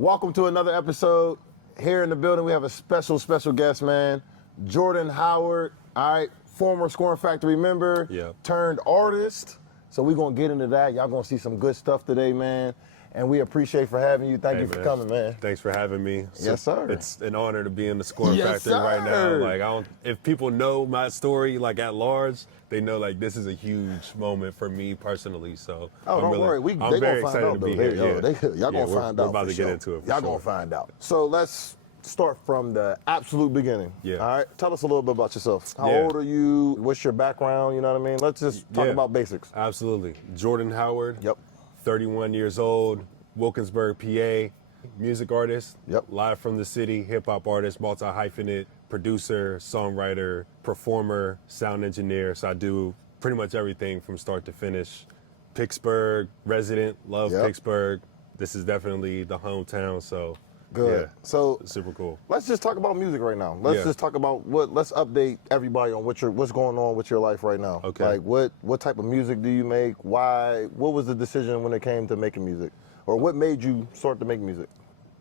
Welcome to another episode. Here in the building, we have a special guest, man. Jordan Howard, all right, former Scoring Factory member, turned artist. So we're going to get into that. Y'all going to see some good stuff today, man. And we appreciate for having you. Thank you for coming, man. Thanks for having me. Yes, sir. It's an honor to be in the Scoring Factory right now. Like, if people know my story, like at large, they know like this is a huge moment for me personally. So don't worry, I'm very excited to be here. Y'all gonna find out. We're about to get into it. Y'all gonna find out. So let's start from the absolute beginning. Yeah. All right. Tell us a little bit about yourself. How old are you? What's your background? You know what I mean? Let's just talk about basics. Absolutely. Jordan Howard. Yep. 31 years old, Wilkinsburg, PA, music artist, live from the city, hip-hop artist, multi-hyphenate, producer, songwriter, performer, sound engineer. So I do pretty much everything from start to finish. Pittsburgh resident, love Pittsburgh. This is definitely the hometown, so good. Yeah, so super cool. Let's just talk about music right now. Let's just talk about let's update everybody on what's going on with your life right now. Okay. Like what type of music do you make? Why? What was the decision when it came to making music? Or what made you start to make music?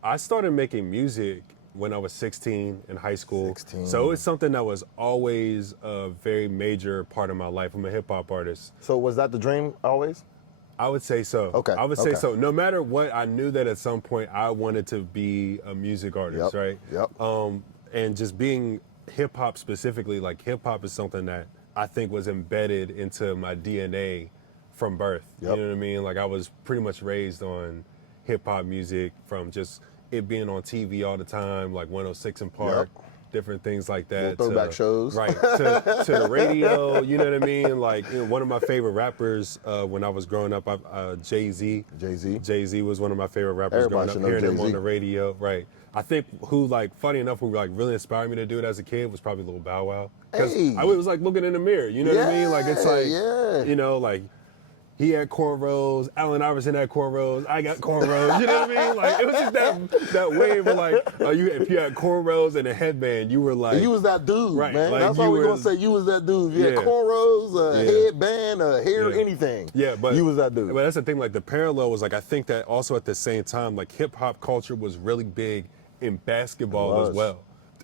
I started making music when I was 16 in high school. 16. So it's something that was always a very major part of my life. I'm a hip hop artist. So was that the dream always? I would say so. Okay. I would say so. No matter what, I knew that at some point I wanted to be a music artist, right? Yep. And just being hip hop specifically, like hip hop is something that I think was embedded into my DNA from birth. Yep. You know what I mean? Like I was pretty much raised on hip hop music from just it being on TV all the time, like 106 in Park, different things like that. Throwback shows. Right. To the radio, you know what I mean? Like one of my favorite rappers when I was growing up, Jay-Z. Jay-Z was one of my favorite rappers growing up, hearing him on the radio. Right. I think funny enough, who like really inspired me to do it as a kid was probably Lil Bow Wow. Because I was like looking in the mirror, you know what I mean? Like it's like, you know, like he had cornrows, Allen Iverson had cornrows, I got cornrows, you know what I mean? Like it was just that wave of like, if you had cornrows and a headband, you were like. You was that dude, right, man. like that's why we're going to say you was that dude. If you had cornrows, a headband, a hair, anything. Yeah, but you was that dude. But that's the thing, like the parallel was like, I think that also at the same time, like hip hop culture was really big in basketball as well.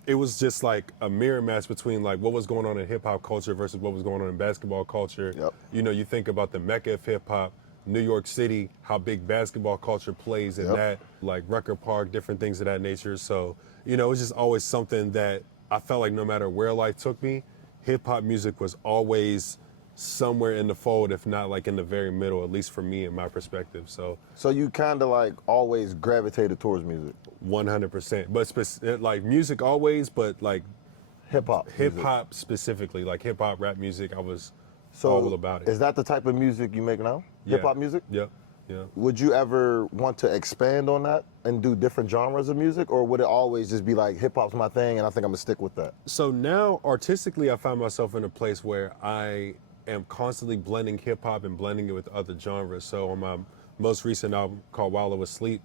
It was just like a mirror match between like what was going on in hip hop culture versus what was going on in basketball culture. Yep. You know, you think about the mecca of hip hop, New York City, how big basketball culture plays in that, like Record Park, different things of that nature. So, you know, it was just always something that I felt like no matter where life took me, hip hop music was always somewhere in the fold, if not like in the very middle, at least for me and my perspective. So you kind of like always gravitated towards music. 100%, but like music always, but like hip hop specifically, like hip hop, rap music. I was all about it. Is that the type of music you make now? Yeah. Hip hop music? Yep. Yeah. Would you ever want to expand on that and do different genres of music, or would it always just be like hip hop's my thing and I think I'm gonna stick with that? So now artistically, I find myself in a place where I am constantly blending hip hop and blending it with other genres. So on my most recent album called While I Was Asleep,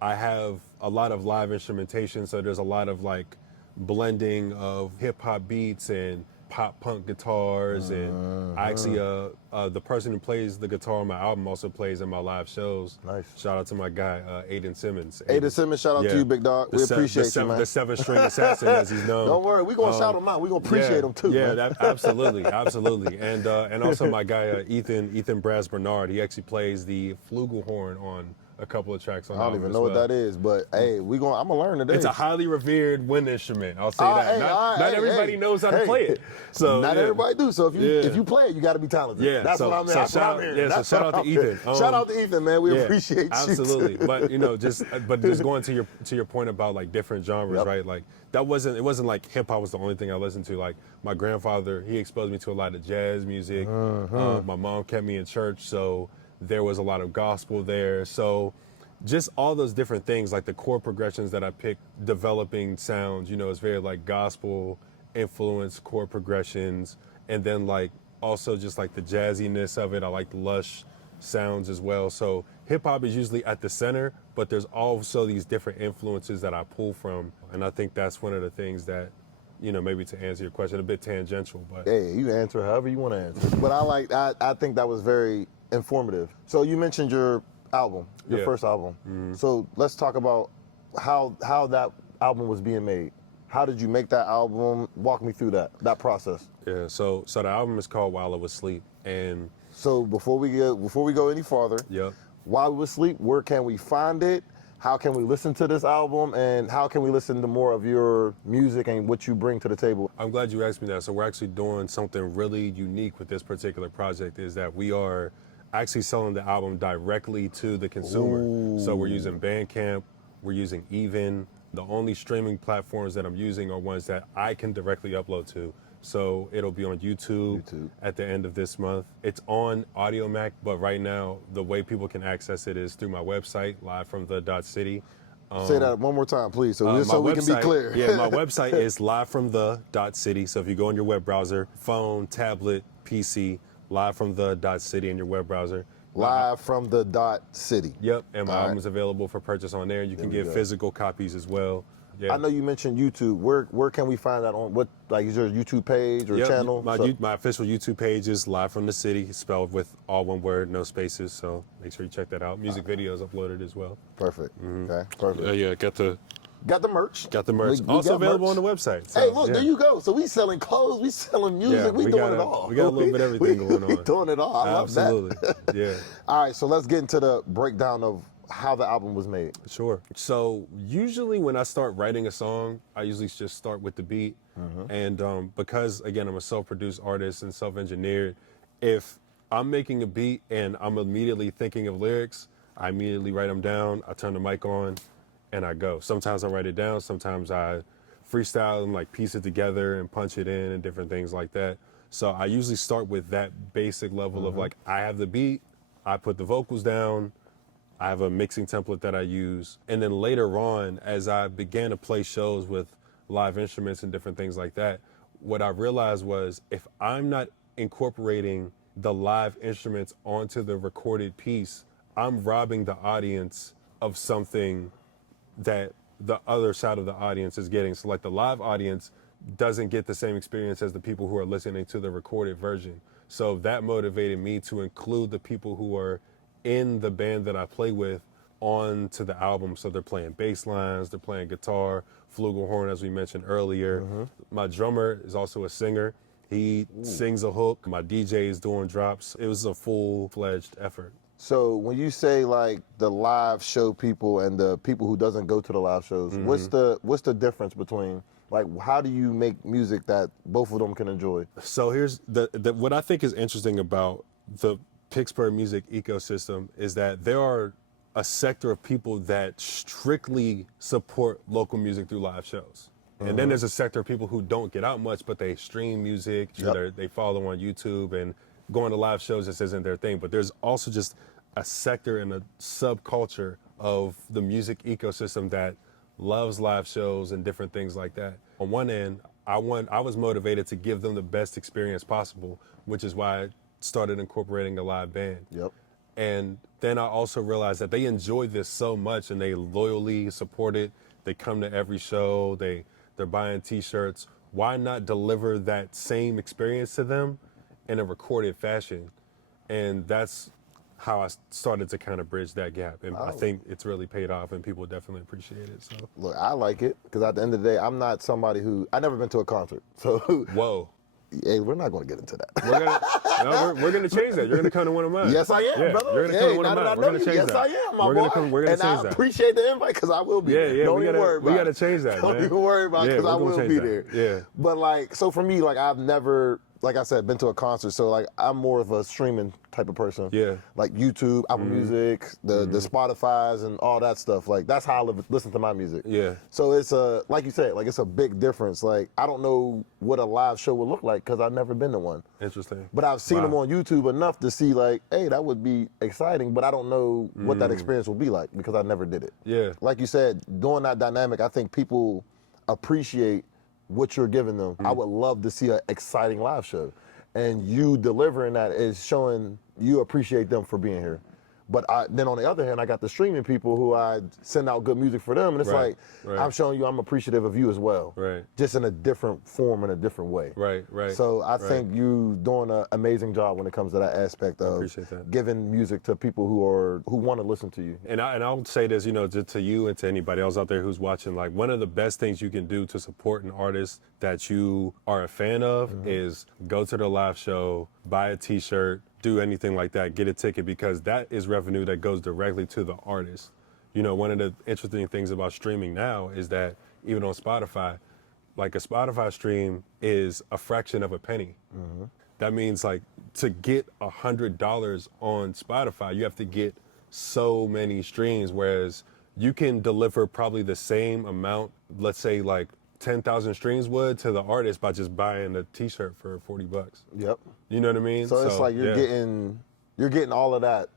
I have a lot of live instrumentation. So there's a lot of like blending of hip hop beats and pop punk guitars. And I actually, the person who plays the guitar on my album also plays in my live shows. Nice. Shout out to my guy, Aiden Simmons. Aiden Simmons, shout out to you, big dog. We appreciate you, man. The 7-string assassin, as he's known. Don't worry, we're going to shout him out. We're going to appreciate him too. Yeah, man. Absolutely. And also my guy, Ethan Brass Bernard, he actually plays the flugelhorn on a couple of tracks on the album. I don't even know what that is, but hey, I'm gonna learn today. It's a highly revered wind instrument. I'll say that. Not everybody knows how to play it. So not everybody do. So if you play it, you got to be talented. Yeah, that's what I'm hearing. So shout out to Ethan. Shout out to Ethan, man. We appreciate you. Absolutely. But you know, just going to your point about like different genres, right? Like it wasn't like hip hop was the only thing I listened to. Like my grandfather, he exposed me to a lot of jazz music. My mom kept me in church, so there was a lot of gospel there. So just all those different things, like the chord progressions that I picked, developing sounds, you know, it's very like gospel influence chord progressions. And then like also just like the jazziness of it. I like the lush sounds as well. So hip hop is usually at the center, but there's also these different influences that I pull from. And I think that's one of the things that, you know, maybe to answer your question, a bit tangential, but. Hey, you answer however you want to answer. But I think that was very informative. So you mentioned your album, your first album. So let's talk about how that album was being made. How did you make that album? Walk me through that process. Yeah, so the album is called While I Was Asleep, and so before we go any farther, yep. While We Was Asleep, where can we find it? How can we listen to this album, and how can we listen to more of your music and what you bring to the table? I'm glad you asked me that. So we're actually doing something really unique with this particular project, is that we are actually selling the album directly to the consumer. Ooh. So we're using Bandcamp, we're using Even. The only streaming platforms that I'm using are ones that I can directly upload to. So it'll be on YouTube at the end of this month. It's on Audio Mac, but right now the way people can access it is through my website, livefromthe.city. Say that one more time, please, so we can be clear. Yeah, my website is livefromthe.city. So if you go on your web browser, phone, tablet, PC, livefromthe.city in your web browser. Live from the .city. Yep, and my album is available for purchase on there. You can get physical copies as well. Yeah. I know you mentioned YouTube. Where can we find that on? What, like, is there a YouTube page or channel? My official YouTube page is Live from the City, spelled with all one word, no spaces. So make sure you check that out. Music videos uploaded as well. Perfect. Okay, perfect. Yeah, got the merch. Got the merch. We also available on the website. So, hey, look, there you go. So we selling clothes, we selling music, we doing it all. We got a little bit of everything going on. We doing it all. I love that. Absolutely. Yeah. All right, so let's get into the breakdown of how the album was made. Sure. So usually when I start writing a song, I usually just start with the beat. And because, again, I'm a self-produced artist and self-engineered, if I'm making a beat and I'm immediately thinking of lyrics, I immediately write them down, I turn the mic on, and I go. Sometimes I write it down, sometimes I freestyle and like piece it together and punch it in and different things like that. So I usually start with that basic level of like, I have the beat, I put the vocals down, I have a mixing template that I use. And then later on, as I began to play shows with live instruments and different things like that, what I realized was if I'm not incorporating the live instruments onto the recorded piece, I'm robbing the audience of something that the other side of the audience is getting. So like the live audience doesn't get the same experience as the people who are listening to the recorded version. So that motivated me to include the people who are in the band that I play with onto the album. So they're playing bass lines, they're playing guitar, flugelhorn, as we mentioned earlier. My drummer is also a singer. He sings a hook. My DJ is doing drops. It was a full-fledged effort. So when you say like the live show people and the people who doesn't go to the live shows, what's the difference between, like, how do you make music that both of them can enjoy? So here's what I think is interesting about the Pittsburgh music ecosystem is that there are a sector of people that strictly support local music through live shows. And then there's a sector of people who don't get out much, but they stream music, they follow on YouTube, and going to live shows just isn't their thing. But there's also just a sector and a subculture of the music ecosystem that loves live shows and different things like that. On one end, I was motivated to give them the best experience possible, which is why I started incorporating a live band. And then I also realized that they enjoy this so much and they loyally support it. They come to every show, they're buying t-shirts. Why not deliver that same experience to them in a recorded fashion? And that's how I started to kind of bridge that gap. And I think it's really paid off and people definitely appreciate it. So look, I like it because at the end of the day, I'm not somebody I've never been to a concert. So whoa. Hey, we're not going to get into that. We're going to change that. You're going to come to one of mine. Yes, I am, brother. You're going to come to one of mine. We're going to change that. Yes, I am, my boy. We're going to change that. And I appreciate the invite because I will be there. Don't even worry about it. We got to change that, Don't even worry about it because I will be there. Yeah. But, like, so for me, like, I've never, like I said, been to a concert. So, like, I'm more of a streaming type of person. Yeah. Like YouTube, Apple Music, the Spotify's and all that stuff. Like, that's how I listen to my music. Yeah. So it's like you said, like, it's a big difference. Like, I don't know what a live show would look like because I've never been to one. Interesting. But I've seen them on YouTube enough to see, like, hey, that would be exciting, but I don't know what that experience will be like because I never did it. Yeah. Like you said, doing that dynamic, I think people appreciate what you're giving them. I would love to see an exciting live show. And you delivering that is showing you appreciate them for being here. But then on the other hand, I got the streaming people who I send out good music for them, and it's like I'm showing you I'm appreciative of you as well, just in a different form, in a different way. So I think you doing an amazing job when it comes to that aspect of giving music to people who want to listen to you. And I'll say this, just to you and to anybody else out there who's watching, like one of the best things you can do to support an artist that you are a fan of is go to the live show, buy a t-shirt, do anything like that, get a ticket, because that is revenue that goes directly to the artist. One of the interesting things about streaming now is that even on Spotify, like a Spotify stream is a fraction of a penny. That means like to get $100 on Spotify, you have to get so many streams, whereas you can deliver probably the same amount, let's say like 10,000 streams would, to the artist by just buying a t-shirt for $40. Yep. You know what I mean? So it's like you're getting all of that,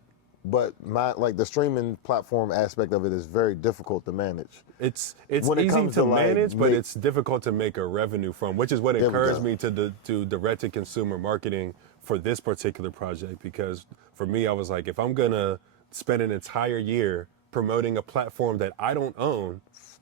but the streaming platform aspect of it is very difficult to manage. It's easy to manage, but it's difficult to make a revenue from, which is what encouraged me to do direct-to-consumer marketing for this particular project, because for me, I was like, if I'm gonna spend an entire year promoting a platform that I don't own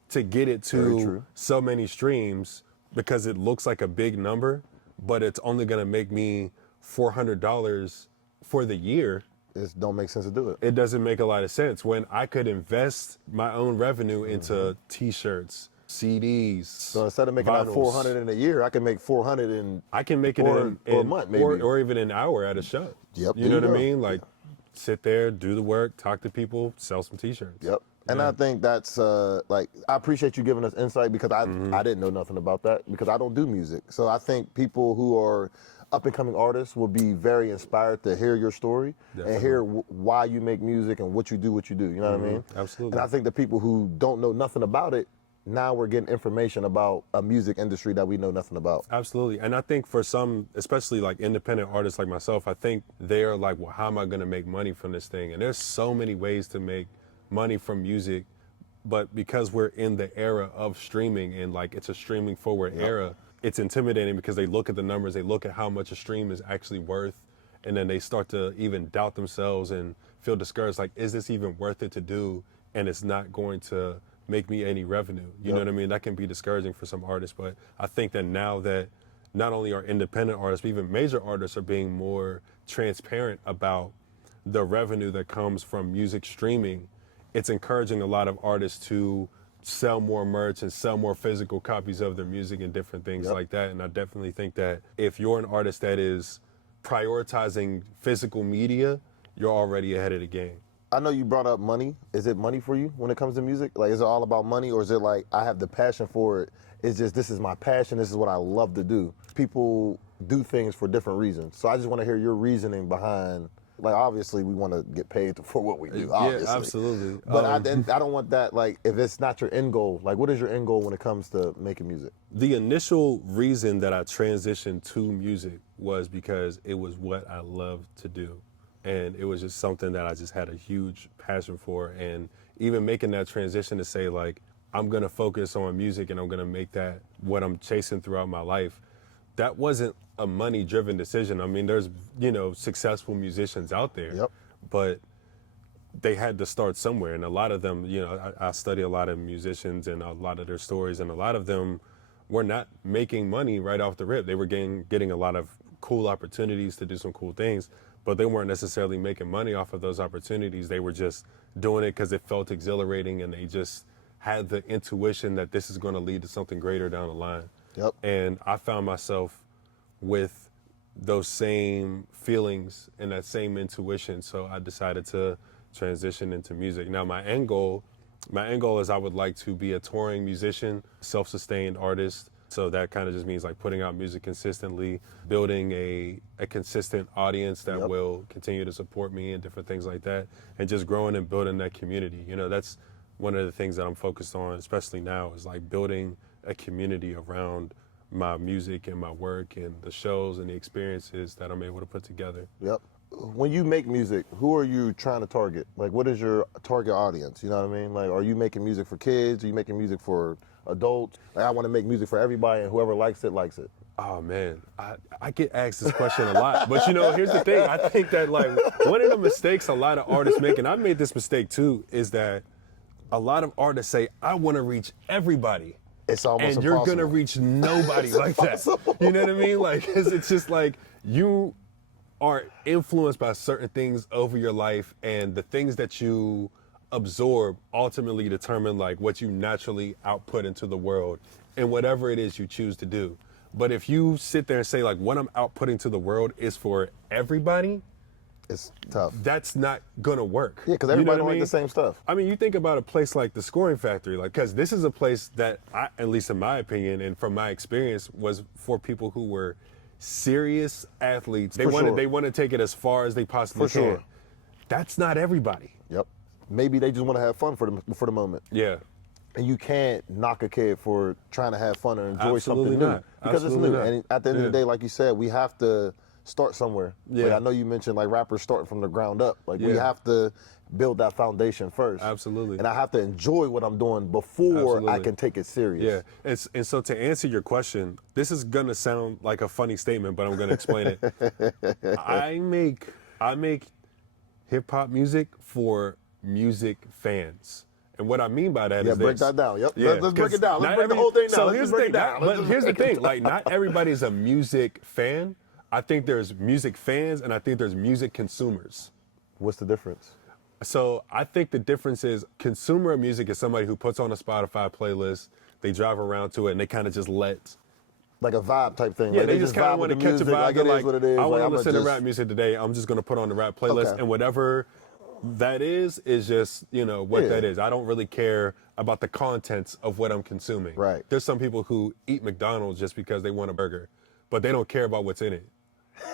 to get it to so many streams, because it looks like a big number, but it's only gonna make me $400 for the year. It don't make sense to do it. It doesn't make a lot of sense when I could invest my own revenue into t-shirts, CDs. So instead of making out $400 in a year, I can make $400 in. I can make it in a month, maybe, or even an hour at a show. Yep. You know what I mean? Like, sit there, do the work, talk to people, sell some t-shirts. Yep. And I think that's I appreciate you giving us insight, because I didn't know nothing about that, because I don't do music. So I think people who are up and coming artists will be very inspired to hear your story and hear why you make music and what you do. You know what I mean? Absolutely. And I think the people who don't know nothing about it, now we're getting information about a music industry that we know nothing about. Absolutely. And I think for some, especially like independent artists like myself, I think they're like, well, how am I going to make money from this thing? And there's so many ways to make money from music, but because we're in the era of streaming and like it's a streaming forward era, it's intimidating, because they look at the numbers, they look at how much a stream is actually worth, and then they start to even doubt themselves and feel discouraged, like, is this even worth it to do? And it's not going to make me any revenue. You know what I mean? That can be discouraging for some artists, but I think that now that not only are independent artists, but even major artists are being more transparent about the revenue that comes from music streaming, it's encouraging a lot of artists to sell more merch and sell more physical copies of their music and different things like that. And I definitely think that if you're an artist that is prioritizing physical media, you're already ahead of the game. I know you brought up money. Is it money for you when it comes to music? Like, is it all about money, or is it like, I have the passion for it? It's just, this is my passion. This is what I love to do. People do things for different reasons. So I just want to hear your reasoning behind, like, obviously we want to get paid for what we do, obviously. Yeah, absolutely. But I don't want that, like, if it's not your end goal, like, what is your end goal when it comes to making music? The initial reason that I transitioned to music was because it was what I loved to do. And it was just something that I just had a huge passion for. And even making that transition to say, like, I'm going to focus on music and I'm going to make that what I'm chasing throughout my life, that wasn't a money-driven decision. I mean, there's, successful musicians out there, but they had to start somewhere. And a lot of them, I study a lot of musicians and a lot of their stories, and a lot of them were not making money right off the rip. They were getting a lot of cool opportunities to do some cool things, but they weren't necessarily making money off of those opportunities. They were just doing it because it felt exhilarating, and they just had the intuition that this is going to lead to something greater down the line. And I found myself with those same feelings and that same intuition, so I decided to transition into music. Now, my end goal is I would like to be a touring musician, self-sustained artist. So that kind of just means like putting out music consistently, building a consistent audience that will continue to support me and different things like that, and just growing and building that community. That's one of the things that I'm focused on, especially now, is like building a community around my music and my work and the shows and the experiences that I'm able to put together. When you make music, who are you trying to target? Like, what is your target audience? You know what I mean? Like, are you making music for kids? Are you making music for adults? Like, I want to make music for everybody, and whoever likes it, likes it. Oh man, I get asked this question a lot, but here's the thing. I think that like one of the mistakes a lot of artists make, and I made this mistake too, is that a lot of artists say, I want to reach everybody. It's almost and you're impossible. gonna reach nobody like that. You know what I mean? Like it's just like you are influenced by certain things over your life, and the things that you absorb ultimately determine like what you naturally output into the world and whatever it is you choose to do. But if you sit there and say like what I'm outputting to the world is for everybody, it's tough. That's not gonna work. Yeah, because everybody don't like the same stuff. I mean, you think about a place like the Scoring Factory, like, because this is a place that I, at least in my opinion and from my experience, was for people who were serious athletes. They want to take it as far as they possibly can. Sure. That's not everybody. Yep. Maybe they just want to have fun for the moment. Yeah. And you can't knock a kid for trying to have fun and enjoy Absolutely something not. new. Because Absolutely it's new. not. And at the end of the day, like you said, we have to start somewhere. Yeah. Like I know you mentioned like rappers starting from the ground up. Like we Yeah. have to build that foundation first. Absolutely. And I have to enjoy what I'm doing before I Absolutely. can take it serious. Yeah. And so to answer your question, this is gonna sound like a funny statement, but I'm gonna explain it. I make hip hop music for music fans. And what I mean by that is break this. that down. Yep. Yeah, Let's break it down. Let's not break the whole thing down. So Let's here's just the break thing. it down. But here's the thing. Like, not everybody's a music fan. I think there's music fans, and I think there's music consumers. What's the difference? So I think the difference is consumer of music is somebody who puts on a Spotify playlist, they drive around to it, and they kind of just let. Like a vibe type thing. Yeah, like they just kind of want to catch a vibe. Like it is what it is. I want to I'ma listen to just- rap music today. I'm just going to put on the rap playlist, Okay. and whatever that is just, what Yeah. that is. I don't really care about the contents of what I'm consuming. Right. There's some people who eat McDonald's just because they want a burger, but they don't care about what's in it.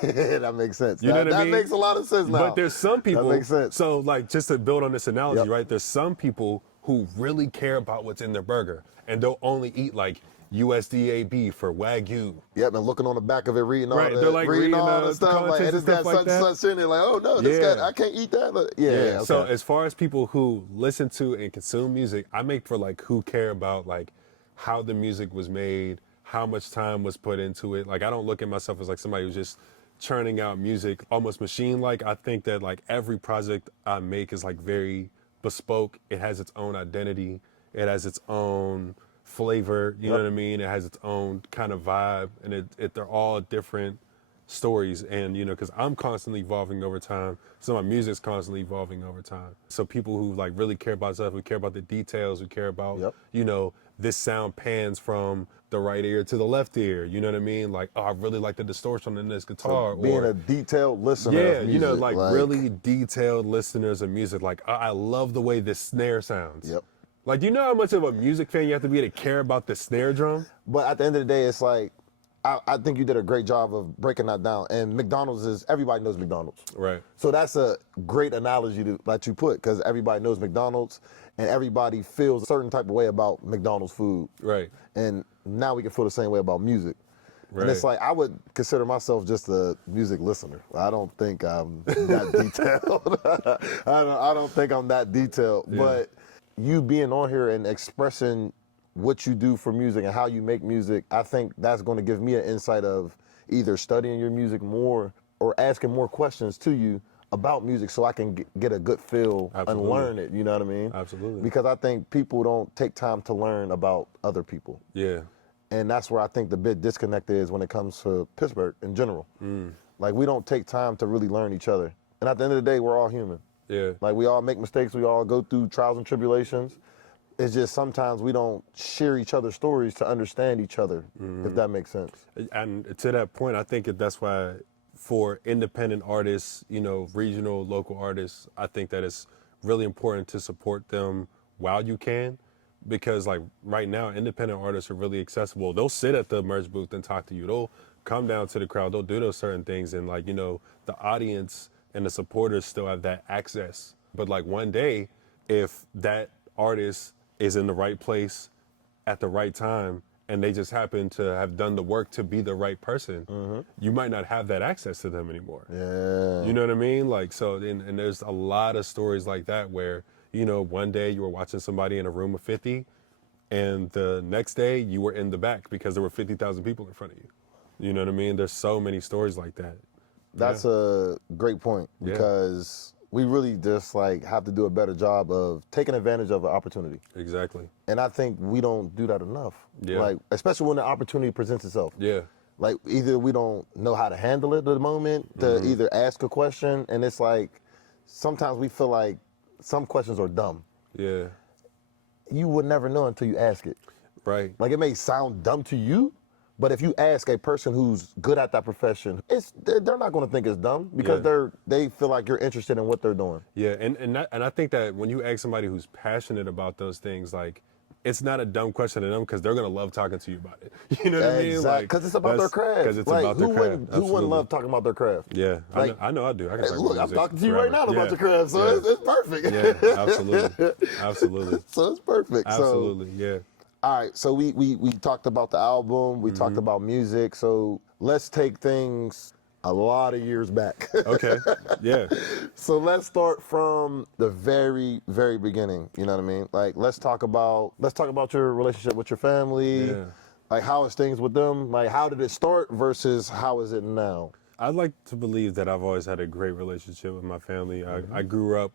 That makes sense. You know what I that mean? makes a lot of sense now. But there's some people. That makes sense. So, like, just to build on this analogy, Yep. right? There's some people who really care about what's in their burger, and they'll only eat like USDA beef or Wagyu. Yep, and looking on the back of it, reading all Right, the, they're like reading all the the stuff, like, contents and and it's got stuff like that. such in it, like, oh no, this Yeah. guy, I can't eat that. But yeah. Okay. So as far as people who listen to and consume music, I make for like who care about like how the music was made, how much time was put into it. Like I don't look at myself as like somebody who's just churning out music almost machine-like. I think that like every project I make is like very bespoke. It has its own identity. It has its own flavor. You know what I mean? It has its own kind of vibe, and they're all different stories. And because I'm constantly evolving over time, so my music's constantly evolving over time. So people who like really care about stuff, who care about the details, who care about this sound pans from the right ear to the left ear. You know what I mean? Like, oh, I really like the distortion in this guitar. Being a detailed listener of music. Like really detailed listeners of music. Like, I love the way this snare sounds. Yep. Like, do you know how much of a music fan you have to be to care about the snare drum? But at the end of the day, it's like, I think you did a great job of breaking that down. And McDonald's everybody knows McDonald's. Right. So that's a great analogy that you put, because everybody knows McDonald's and everybody feels a certain type of way about McDonald's food. Right. And now we can feel the same way about music. Right. And it's like, I would consider myself just a music listener. I don't think I'm that detailed. I don't think I'm that detailed. Yeah. But you being on here and expressing what you do for music and how you make music, I think that's going to give me an insight of either studying your music more or asking more questions to you about music so I can get a good feel and learn it, you know what I mean? Absolutely. Because I think people don't take time to learn about other people. Yeah. And that's where I think the big disconnect is when it comes to Pittsburgh in general. Like, we don't take time to really learn each other. And at the end of the day, we're all human. Yeah. Like, we all make mistakes. We all go through trials and tribulations. It's just sometimes we don't share each other's stories to understand each other, if that makes sense. And to that point, I think that's why for independent artists, regional, local artists, I think that it's really important to support them while you can. Because like right now, independent artists are really accessible. They'll sit at the merch booth and talk to you. They'll come down to the crowd. They'll do those certain things. And like, the audience and the supporters still have that access. But like one day, if that artist is in the right place at the right time, and they just happen to have done the work to be the right person, you might not have that access to them anymore. Yeah. You know what I mean? Like, so, and there's a lot of stories like that where, one day you were watching somebody in a room of 50, and the next day you were in the back because there were 50,000 people in front of you. You know what I mean? There's so many stories like that. That's a great point because we really just like have to do a better job of taking advantage of an opportunity. Exactly. And I think we don't do that enough. Yeah. Like, especially when the opportunity presents itself. Yeah. Like, either we don't know how to handle it at the moment, to either ask a question, and it's like, sometimes we feel like some questions are dumb. Yeah. You would never know until you ask it. Right. Like, it may sound dumb to you, but if you ask a person who's good at that profession, they're not going to think it's dumb because they feel like you're interested in what they're doing. Yeah, and I think that when you ask somebody who's passionate about those things, like, it's not a dumb question to them because they're gonna love talking to you about it. You know what I mean? Exactly, because it's about their craft. Because it's like, about their craft. Who wouldn't love talking about their craft? Yeah, like, I know I do. I can talk look, about I'm talking to you forever. right now about your craft, so it's perfect. Yeah, absolutely, absolutely. So it's perfect. Absolutely, yeah. All right, so we talked about the album, we talked about music, so let's take things a lot of years back. Okay, yeah. So let's start from the very, very beginning. You know what I mean? Like, let's talk about your relationship with your family. Yeah. Like, how is things with them? Like, how did it start versus how is it now? I'd like to believe that I've always had a great relationship with my family. I grew up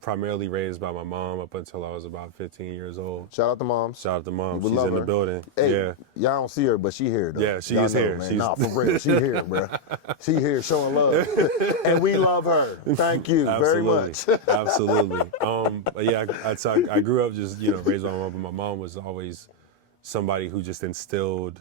primarily raised by my mom up until I was about 15 years old. Shout out to moms. Shout out to mom. We She's love in the her. building. Hey, yeah. Y'all don't see her, but she here though. Yeah, she Y'all is know, here. Man. She's Nah, for real, she here, bro. She here showing love, and we love her. Thank you very much. Absolutely. But yeah, I grew up just raised by my mom, but my mom was always somebody who just instilled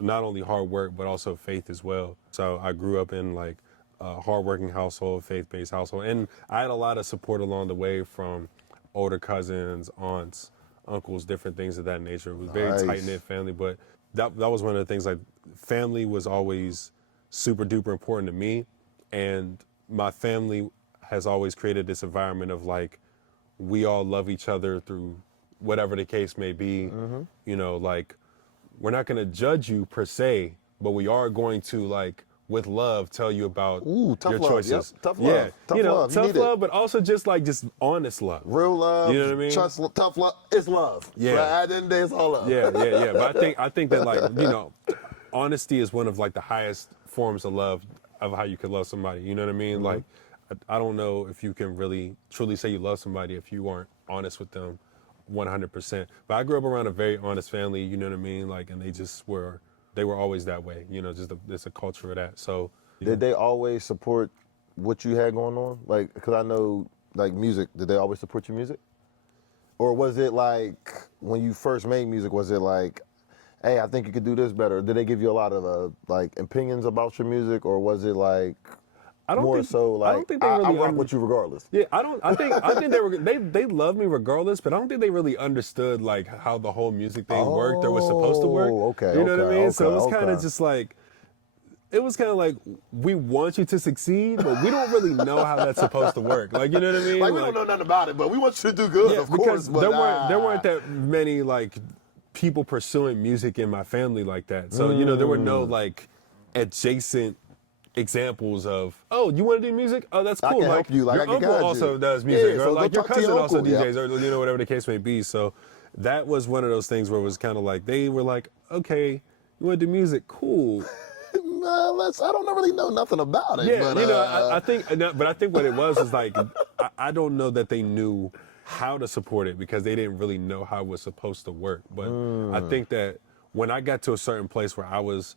not only hard work but also faith as well. So I grew up in like a hardworking household, faith-based household, and I had a lot of support along the way from older cousins, aunts, uncles, different things of that nature. It was a very tight-knit family, but that was one of the things, like, family was always super duper important to me, and my family has always created this environment of like, we all love each other through whatever the case may be. Like, we're not going to judge you per se, but we are going to, like, with love, tell you about tough your love. choices. Yep. Tough love. Yeah, Tough love. tough love, but also just honest love. Real love. You know what I mean? Trust, tough love. It's love. Yeah. Right? At the end of the day, it's all love. Yeah. But I think that, like, honesty is one of, like, the highest forms of love, of how you can love somebody. You know what I mean? Like, I don't know if you can really truly say you love somebody if you aren't honest with them 100%. But I grew up around a very honest family, you know what I mean? Like, and they were always that way, just a culture of that. So, Did they always support what you had going on? Like, because I know, like, music, did they always support your music? Or was it like, when you first made music, was it like, hey, I think you could do this better? Did they give you a lot of, like, opinions about your music? Or was it like, I rock with you regardless? Yeah, I think they loved me regardless, but I don't think they really understood, like, how the whole music thing worked or was supposed to work. Okay. You know what I mean? Okay, so it was kind of just like, we want you to succeed, but we don't really know how that's supposed to work. Like, you know what I mean? Like, we don't know nothing about it, but we want you to do good, of course. But there weren't that many, like, people pursuing music in my family like that. So, there were no, like, adjacent examples of, oh, you want to do music? Oh, that's cool. I can help you. Like, your I can uncle guide also you. does music, Yeah, or so like go your talk to cousin your also uncle. DJs, or whatever the case may be. So that was one of those things where it was kind of like, they were like, okay, you want to do music? Cool. I don't really know nothing about it. Yeah, but, I think what it was like, I don't know that they knew how to support it because they didn't really know how it was supposed to work. But I think that when I got to a certain place where I was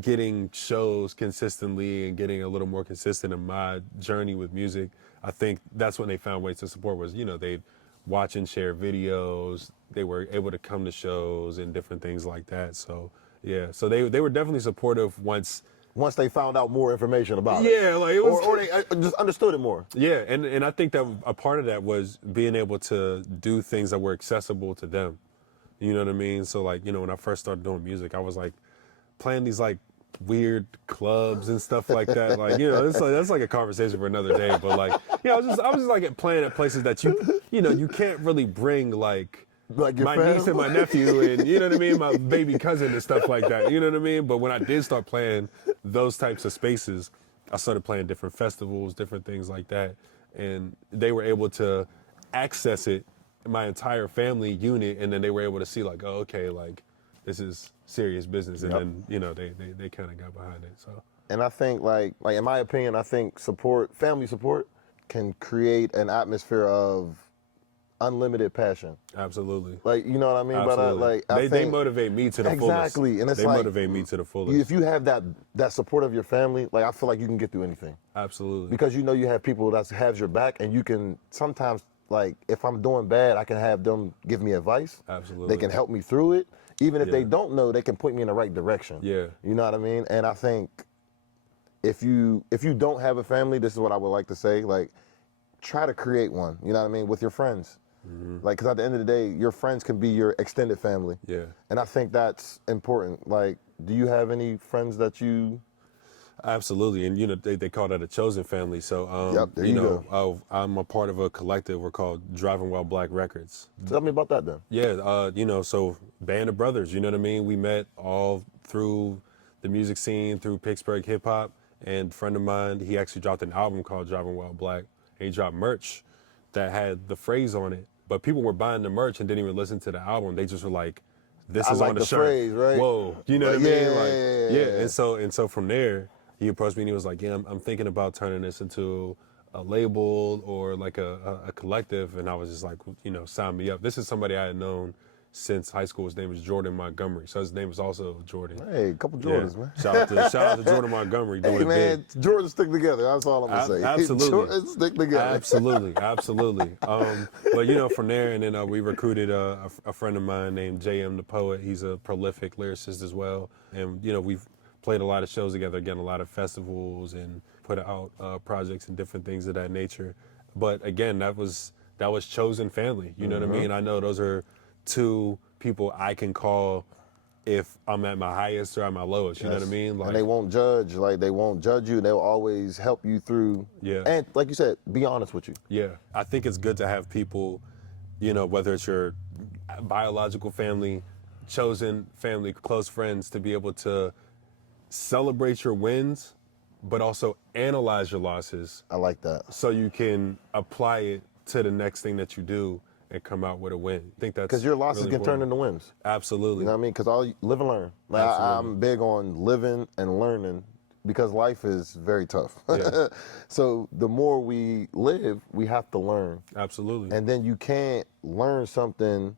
getting shows consistently and getting a little more consistent in my journey with music, I think that's when they found ways to support was, they'd watch and share videos, they were able to come to shows and different things like that. So, yeah, so they were definitely supportive once they found out more information about it. Yeah, like it was, or they just understood it more. Yeah, and I think that a part of that was being able to do things that were accessible to them. You know what I mean? So, like, when I first started doing music, I was like playing these like weird clubs and stuff like that. Like, that's like a conversation for another day. But like, I was just like playing at places that you can't really bring like your my family? niece and my nephew and you know what I mean, my baby cousin and stuff like that. You know what I mean? But when I did start playing those types of spaces, I started playing different festivals, different things like that, and they were able to access it, my entire family unit, and then they were able to see like, oh, okay, like this is serious business. And then, you know, they kind of got behind it. So. And I think like in my opinion, I think family support can create an atmosphere of unlimited passion. Absolutely. Like, you know what I mean? Absolutely. But they motivate me to the fullest. Exactly. And it's they like, motivate me to the fullest. if you have that support of your family, like I feel like you can get through anything. Absolutely. Because you know you have people that have your back, and you can sometimes, like, if I'm doing bad, I can have them give me advice. Absolutely. They can help me through it. Even if they don't know, they can point me in the right direction. Yeah. You know what I mean? And I think if you don't have a family, this is what I would like to say, like, try to create one, you know what I mean, with your friends. Like, because at the end of the day, your friends can be your extended family. Yeah. And I think that's important. Like, do you have any friends that you... Absolutely, and you know they call that a chosen family. So there you go. I'm a part of a collective. We're called Driving While Black Records. Tell me about that then. Yeah, you know, so band of brothers. You know what I mean? We met all through the music scene, through Pittsburgh hip hop. And a friend of mine, he actually dropped an album called Driving While Black, and he dropped merch that had the phrase on it. But people were buying the merch and didn't even listen to the album. They just were like, "This is like on the shirt." Phrase, right? Whoa, you know what I mean? Yeah. And so from there, he approached me and he was like, "Yeah, I'm thinking about turning this into a label or like a collective." And I was just like, you know, sign me up. This is somebody I had known since high school. His name is Jordan Montgomery. So his name is also Jordan. Hey, a couple Jordans, man. Shout out to Jordan Montgomery doing Hey, man, big. Jordans stick together. That's all I'm going to say. Absolutely. Jordans stick together. Absolutely. But, you know, from there, and then we recruited a friend of mine named J.M. the Poet. He's a prolific lyricist as well. And, you know, we've played a lot of shows together, again, a lot of festivals and put out projects and different things of that nature. But, again, that was chosen family. You know what I mean? I know those are two people I can call if I'm at my highest or at my lowest, you know what I mean? Like, and they won't judge, like they won't judge you. They'll always help you through. Yeah. And like you said, be honest with you. Yeah. I think it's good to have people, you know, whether it's your biological family, chosen family, close friends, to be able to celebrate your wins, but also analyze your losses. I like that. So you can apply it to the next thing that you do and come out with a win. I think that's because your losses really can turn into wins. Absolutely. You know what I mean? Because live and learn. Like, I'm big on living and learning because life is very tough. Yeah. So the more we live, we have to learn. Absolutely. And then you can't learn something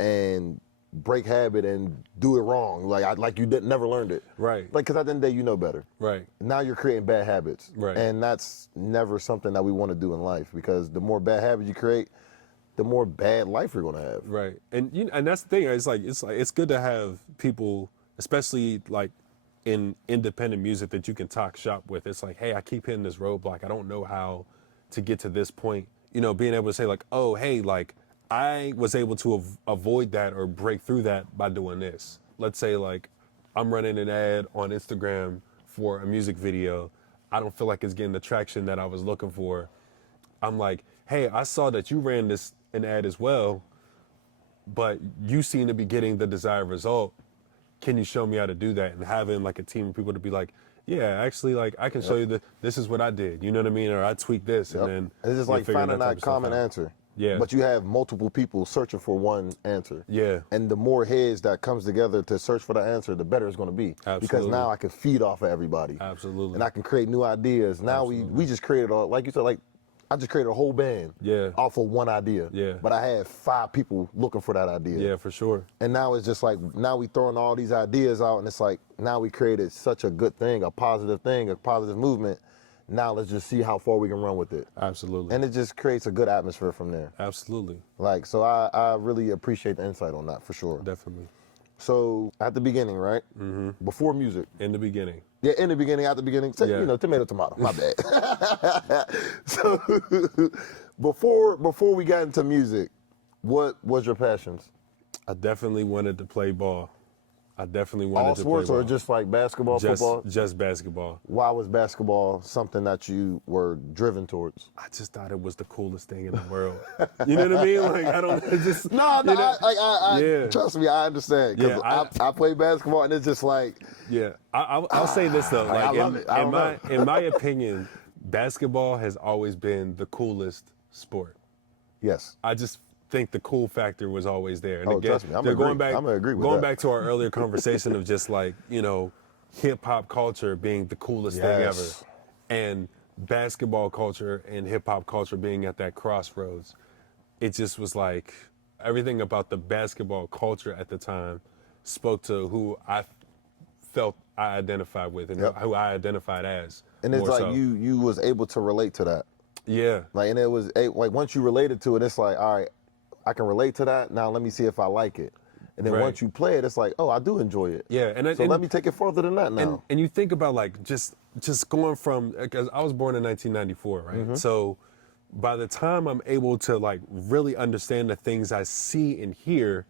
and break habit and do it wrong. Like you never learned it. Right. Like, because at the end of the day, you know better. Right. Now you're creating bad habits. Right. And that's never something that we want to do in life, because the more bad habits you create, the more bad life you're gonna have. Right. And and that's the thing. It's good to have people, especially like in independent music, that you can talk shop with. It's like, hey, I keep hitting this roadblock. I don't know how to get to this point. You know, being able to say like, oh, hey, like I was able to avoid that or break through that by doing this. Let's say like I'm running an ad on Instagram for a music video. I don't feel like it's getting the traction that I was looking for. I'm like, hey, I saw that you ran an ad as well, but you seem to be getting the desired result. Can you show me how to do that? And having like a team of people to be like, yeah, actually, like I can show you this is what I did. You know what I mean? Or I tweaked this, and then it's just like finding that common answer. Yeah. But you have multiple people searching for one answer. Yeah. And the more heads that comes together to search for the answer, the better it's going to be. Absolutely. Because now I can feed off of everybody. Absolutely. And I can create new ideas. Now we just created like you said, like I just created a whole band. Yeah. Off of one idea. Yeah. But I had 5 people looking for that idea. Yeah, for sure. And now it's just like, now we throwing all these ideas out, and it's like, now we created such a good thing, a positive movement. Now let's just see how far we can run with it. Absolutely. And it just creates a good atmosphere from there. Absolutely. Like, so I really appreciate the insight on that, for sure. Definitely. So at the beginning, right? Mm-hmm. Before music. In the beginning. Yeah, in the beginning, at the beginning. Yeah. You know, tomato, my bad. So before we got into music, what was your passions? I definitely wanted to play ball. I definitely wanted All to sports play ball. or just like basketball, football? Just basketball. Why was basketball something that you were driven towards? I just thought it was the coolest thing in the world. You know what I mean? Like, I don't just... No, you know? I trust me, I understand. Because Yeah, I play basketball, and it's just like... Yeah, I'll say this, though. Like, I love it. In my opinion, basketball has always been the coolest sport. Yes. I just think the cool factor was always there. And Oh, again, trust me, I'm going gonna back, agree with going that. back to our earlier conversation of just like, hip hop culture being the coolest thing ever, Yes. and basketball culture and hip hop culture being at that crossroads. It just was like everything about the basketball culture at the time spoke to who I felt I identified with and who I identified as. And it's more like so. you was able to relate to that. Yeah. Like, and it was like once you related to it, it's like, all right, I can relate to that. Now let me see if I like it. And then Right. once you play it, it's like, oh, I do enjoy it. Yeah, So let me take it further than that now. And you think about like just going from, because I was born in 1994, right? Mm-hmm. So by the time I'm able to like really understand the things I see and hear,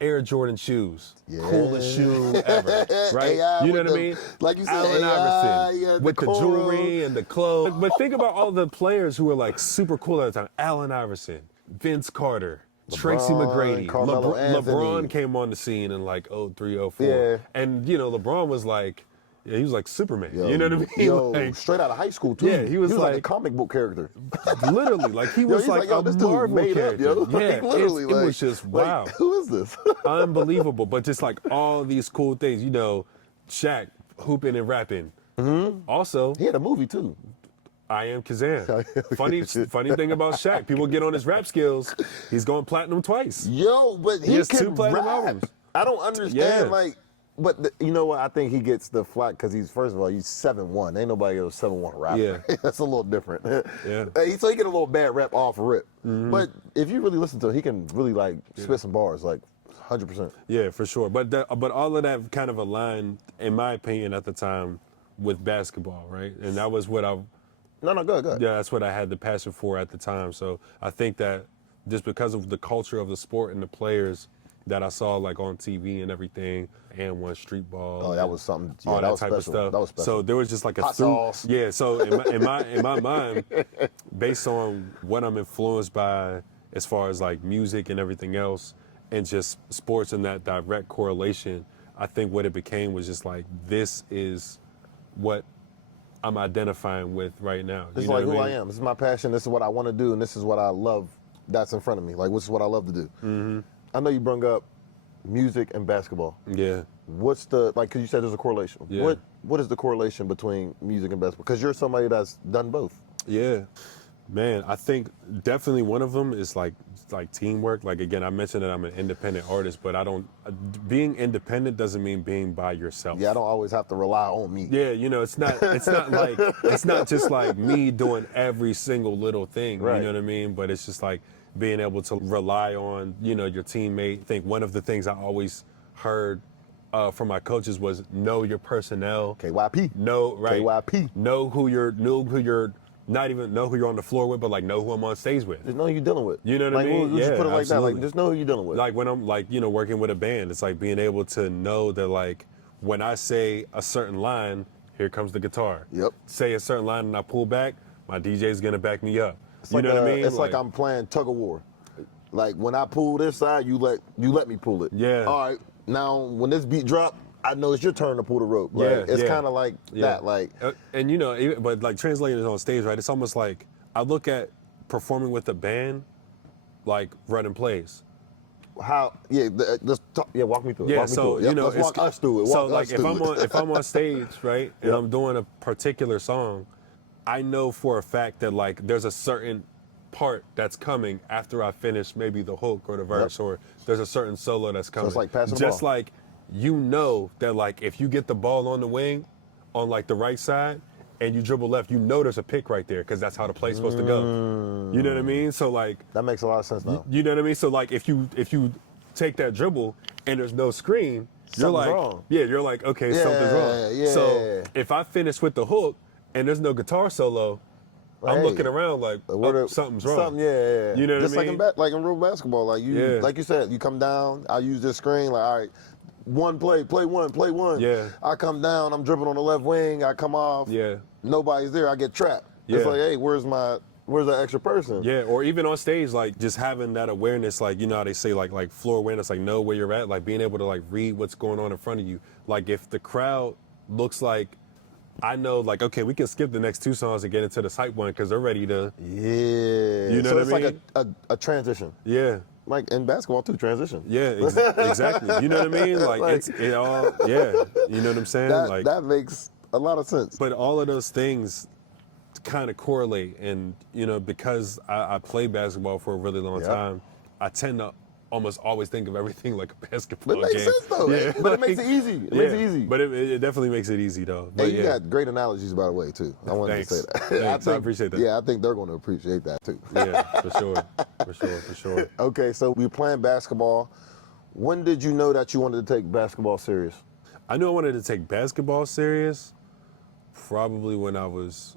Air Jordan shoes, coolest shoe ever, right? AI You know with what I the- mean? like you said, Allen AI, Iverson yeah, the with the cornrows. jewelry and the clothes. But think about all the players who were like super cool at the time. Allen Iverson, Vince Carter, Tracy McGrady, Carmelo Anthony. LeBron came on the scene in like 03, 04. Yeah. And LeBron was like, yeah, he was like Superman. You know what I mean? Yo, Like, straight out of high school too. Yeah, he was like a like- comic book character. literally, like he was he's like yo, a this dude Marvel made character. up, yo. Yeah, Like, literally, it was just wow. Like, who is this? Unbelievable, but just like all these cool things, Shaq hooping and rapping. Mm-hmm. Also, He had a movie too. I Am Kazan. funny thing about Shaq, people get on his rap skills. He's going platinum twice. Yo, but he has can 2 platinum rap. albums. I don't understand, Yeah. but you know what? I think he gets the flack because first of all, he's 7'1". Ain't nobody else 7'1" rapper. Yeah. That's a little different. Yeah. So he get a little bad rep off rip. But if you really listen to him, he can really like spit some bars, like 100%. Yeah, for sure. But all of that kind of aligned, in my opinion, at the time, with basketball, right? And that was what No, go ahead. Yeah, that's what I had the passion for at the time. So I think that just because of the culture of the sport and the players that I saw like on TV and everything, and one street ball. Oh, that was something. All Yeah, that that was type special. of stuff. That was special. So there was just like a Hot sauce. Yeah. So in my mind, based on what I'm influenced by, as far as like music and everything else, and just sports and that direct correlation, I think what it became was just like, this is what I'm identifying with right now. This is like who I am. This is my passion. This is what I want to do, and this is what I love. That's in front of me. Like, this is what I love to do. Mm-hmm. I know you brought up music and basketball. Yeah. What's the because you said there's a correlation. Yeah. What is the correlation between music and basketball? Because you're somebody that's done both. Yeah, man, I think definitely one of them is like teamwork. Like, again, I mentioned that I'm an independent artist, but being independent doesn't mean being by yourself. Yeah, I don't always have to rely on me. Yeah, it's not just like me doing every single little thing, Right. you know what I mean? But it's just like being able to rely on, your teammate. I think one of the things I always heard from my coaches was know your personnel. KYP. Know, right? KYP. Know who you're not even know who you're on the floor with, but like know who I'm on stage with. Just know who you're dealing with. You know what I mean? We'll just Yeah, put it like that. absolutely. Like, just know who you're dealing with. Like when I'm like, working with a band, it's like being able to know that like when I say a certain line, here comes the guitar. Yep. Say a certain line and I pull back, my DJ's gonna back me up. It's You like know what I mean? It's like I'm playing tug of war. Like, when I pull this side, you let me pull it. Yeah. All right. Now, when this beat drop, I know it's your turn to pull the rope. Like, Yeah, it's yeah. kind of like that. Like, and but like translating it on stage, right? It's almost like I look at performing with a band like running plays. how? Yeah. Walk me through it. Yeah, Walk me so through it. Yep, let's walk us through it. So Walk like us if through it. if I'm on stage, right, and Yep. I'm doing a particular song, I know for a fact that like there's a certain part that's coming after I finish maybe the hook or the verse, or there's a certain solo that's coming. it's like passing the Just ball. like that like if you get the ball on the wing, on like the right side, and you dribble left, there's a pick right there because that's how the play's supposed to go. You know what I mean? So like, That makes a lot of sense now. you know what I mean? So like if you take that dribble and there's no screen, you're Something's like, wrong. yeah, you're like, okay, something's wrong. Yeah. So if I finish with the hook and there's no guitar solo, I'm Hey, looking around like, something's wrong. Something, yeah. You know what Just I mean? like in real basketball, like you said, you come down. I use this screen. Like, all right, one play one. Yeah. I come down. I'm dribbling on the left wing. I come off. Yeah. Nobody's there. I get trapped. It's Yeah. like, hey, where's that extra person? Yeah, or even on stage, like just having that awareness, like how they say like floor awareness, like know where you're at, like being able to like read what's going on in front of you. Like if the crowd looks like I know, like, okay, we can skip the next 2 songs and get into the hype one because they're ready to. Yeah. You know so what it's I mean? like a transition. Yeah. Like in basketball too, transition. Yeah, exactly. You know what I mean? Like it all. Yeah. You know what I'm saying? That makes a lot of sense. But all of those things kind of correlate, and because I played basketball for a really long time, I tend to almost always think of everything like a basketball game. But it makes sense though. Yeah, but it makes it easy. It makes it easy. But it definitely makes it easy though. But and you got great analogies, by the way, too. I wanted to say that. Thanks. I appreciate that. Yeah, I think they're going to appreciate that too. Yeah, for sure. Okay, so we were playing basketball. When did you know that you wanted to take basketball serious? I knew I wanted to take basketball serious probably when I was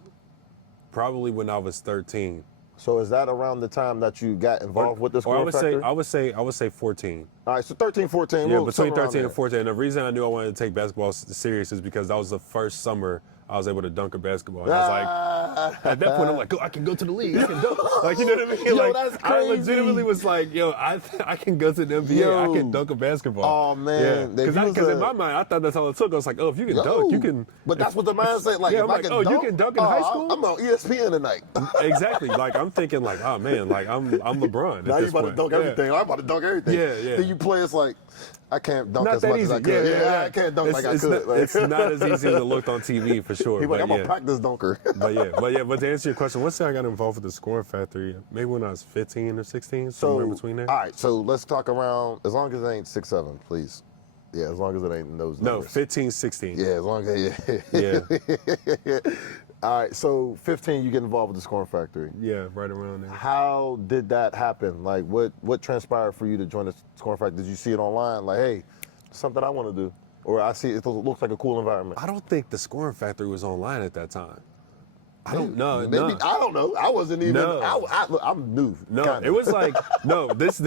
13. So is that around the time that you got involved with the Scoring Factory? I would say 14. All right, so 13, 14. Yeah, between 13 and 14. And the reason I knew I wanted to take basketball serious is because that was the first summer I was able to dunk a basketball. And I was like, at that point, I'm like, I can go to the league. I can dunk. Like, you know what I mean? Yo, like, that's I crazy. legitimately was like, I can go to the NBA. Yo. I can dunk a basketball. Oh, man. Because in my mind, I thought that's all it took. I was like, if you can dunk, you can. But that's what the mindset, like, Yeah, if I'm I like, can you dunk, can dunk in high school? I'm on ESPN tonight. Exactly. Like, I'm thinking like, oh, man, like, I'm LeBron Now at you this about point. to dunk everything. I'm about to dunk everything. Yeah. Then you play, it's like, I can't dunk Not as that much easy. as I could. Yeah. I can't dunk like I could. It's not as easy as it looked on TV for sure. He's like, I'm but a practice dunker. But to answer your question, once I got involved with the Scoring Factory, maybe when I was 15 or 16, somewhere between there. All right, so let's talk around, as long as it ain't 6'7", please. Yeah, as long as it ain't in those numbers. 15, 16. Yeah, as long as, Yeah. All right, so 15, you get involved with the Scoring Factory. Yeah, right around there. How did that happen? Like, what transpired for you to join the Scoring Factory? Did you see it online? Like, hey, something I want to do. Or I see it looks like a cool environment. I don't think the Scoring Factory was online at that time. I don't know. Maybe, no. I don't know. I wasn't even. No. I'm new. No, kinda. it was like this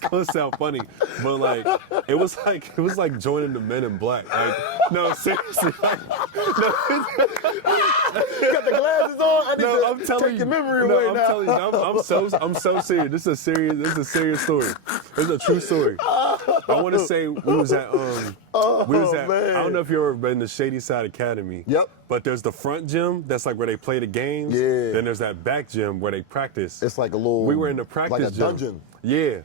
gonna sound funny, but like it was like joining the Men in Black. Like, no, seriously. Like, no, You got the glasses on. I need to I'm telling take you. your memory away I'm now. telling you. I'm so serious. This is a serious story. It's a true story. I want to say we was at man. I don't know if you've ever been to Shady Side Academy. Yep. But there's the front gym that's like where they play the games. Yeah. Then there's that back gym where they practice. It's like a little. We were in the practice like a gym. dungeon. Yeah,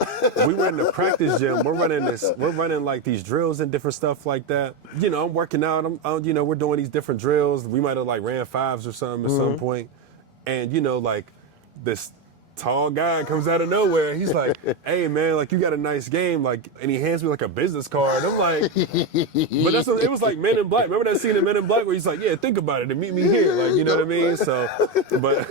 we were in the practice gym. We're running like these drills and different stuff like that. I'm working out. We're doing these different drills. We might have like ran fives or something at some point. And like this tall guy comes out of nowhere. He's like, "Hey man, like you got a nice game." Like, and he hands me like a business card. I'm like, but it was like Men in Black. Remember that scene in Men in Black where he's like, "Yeah, think about it and meet me here." Like, you know what I mean? So, but.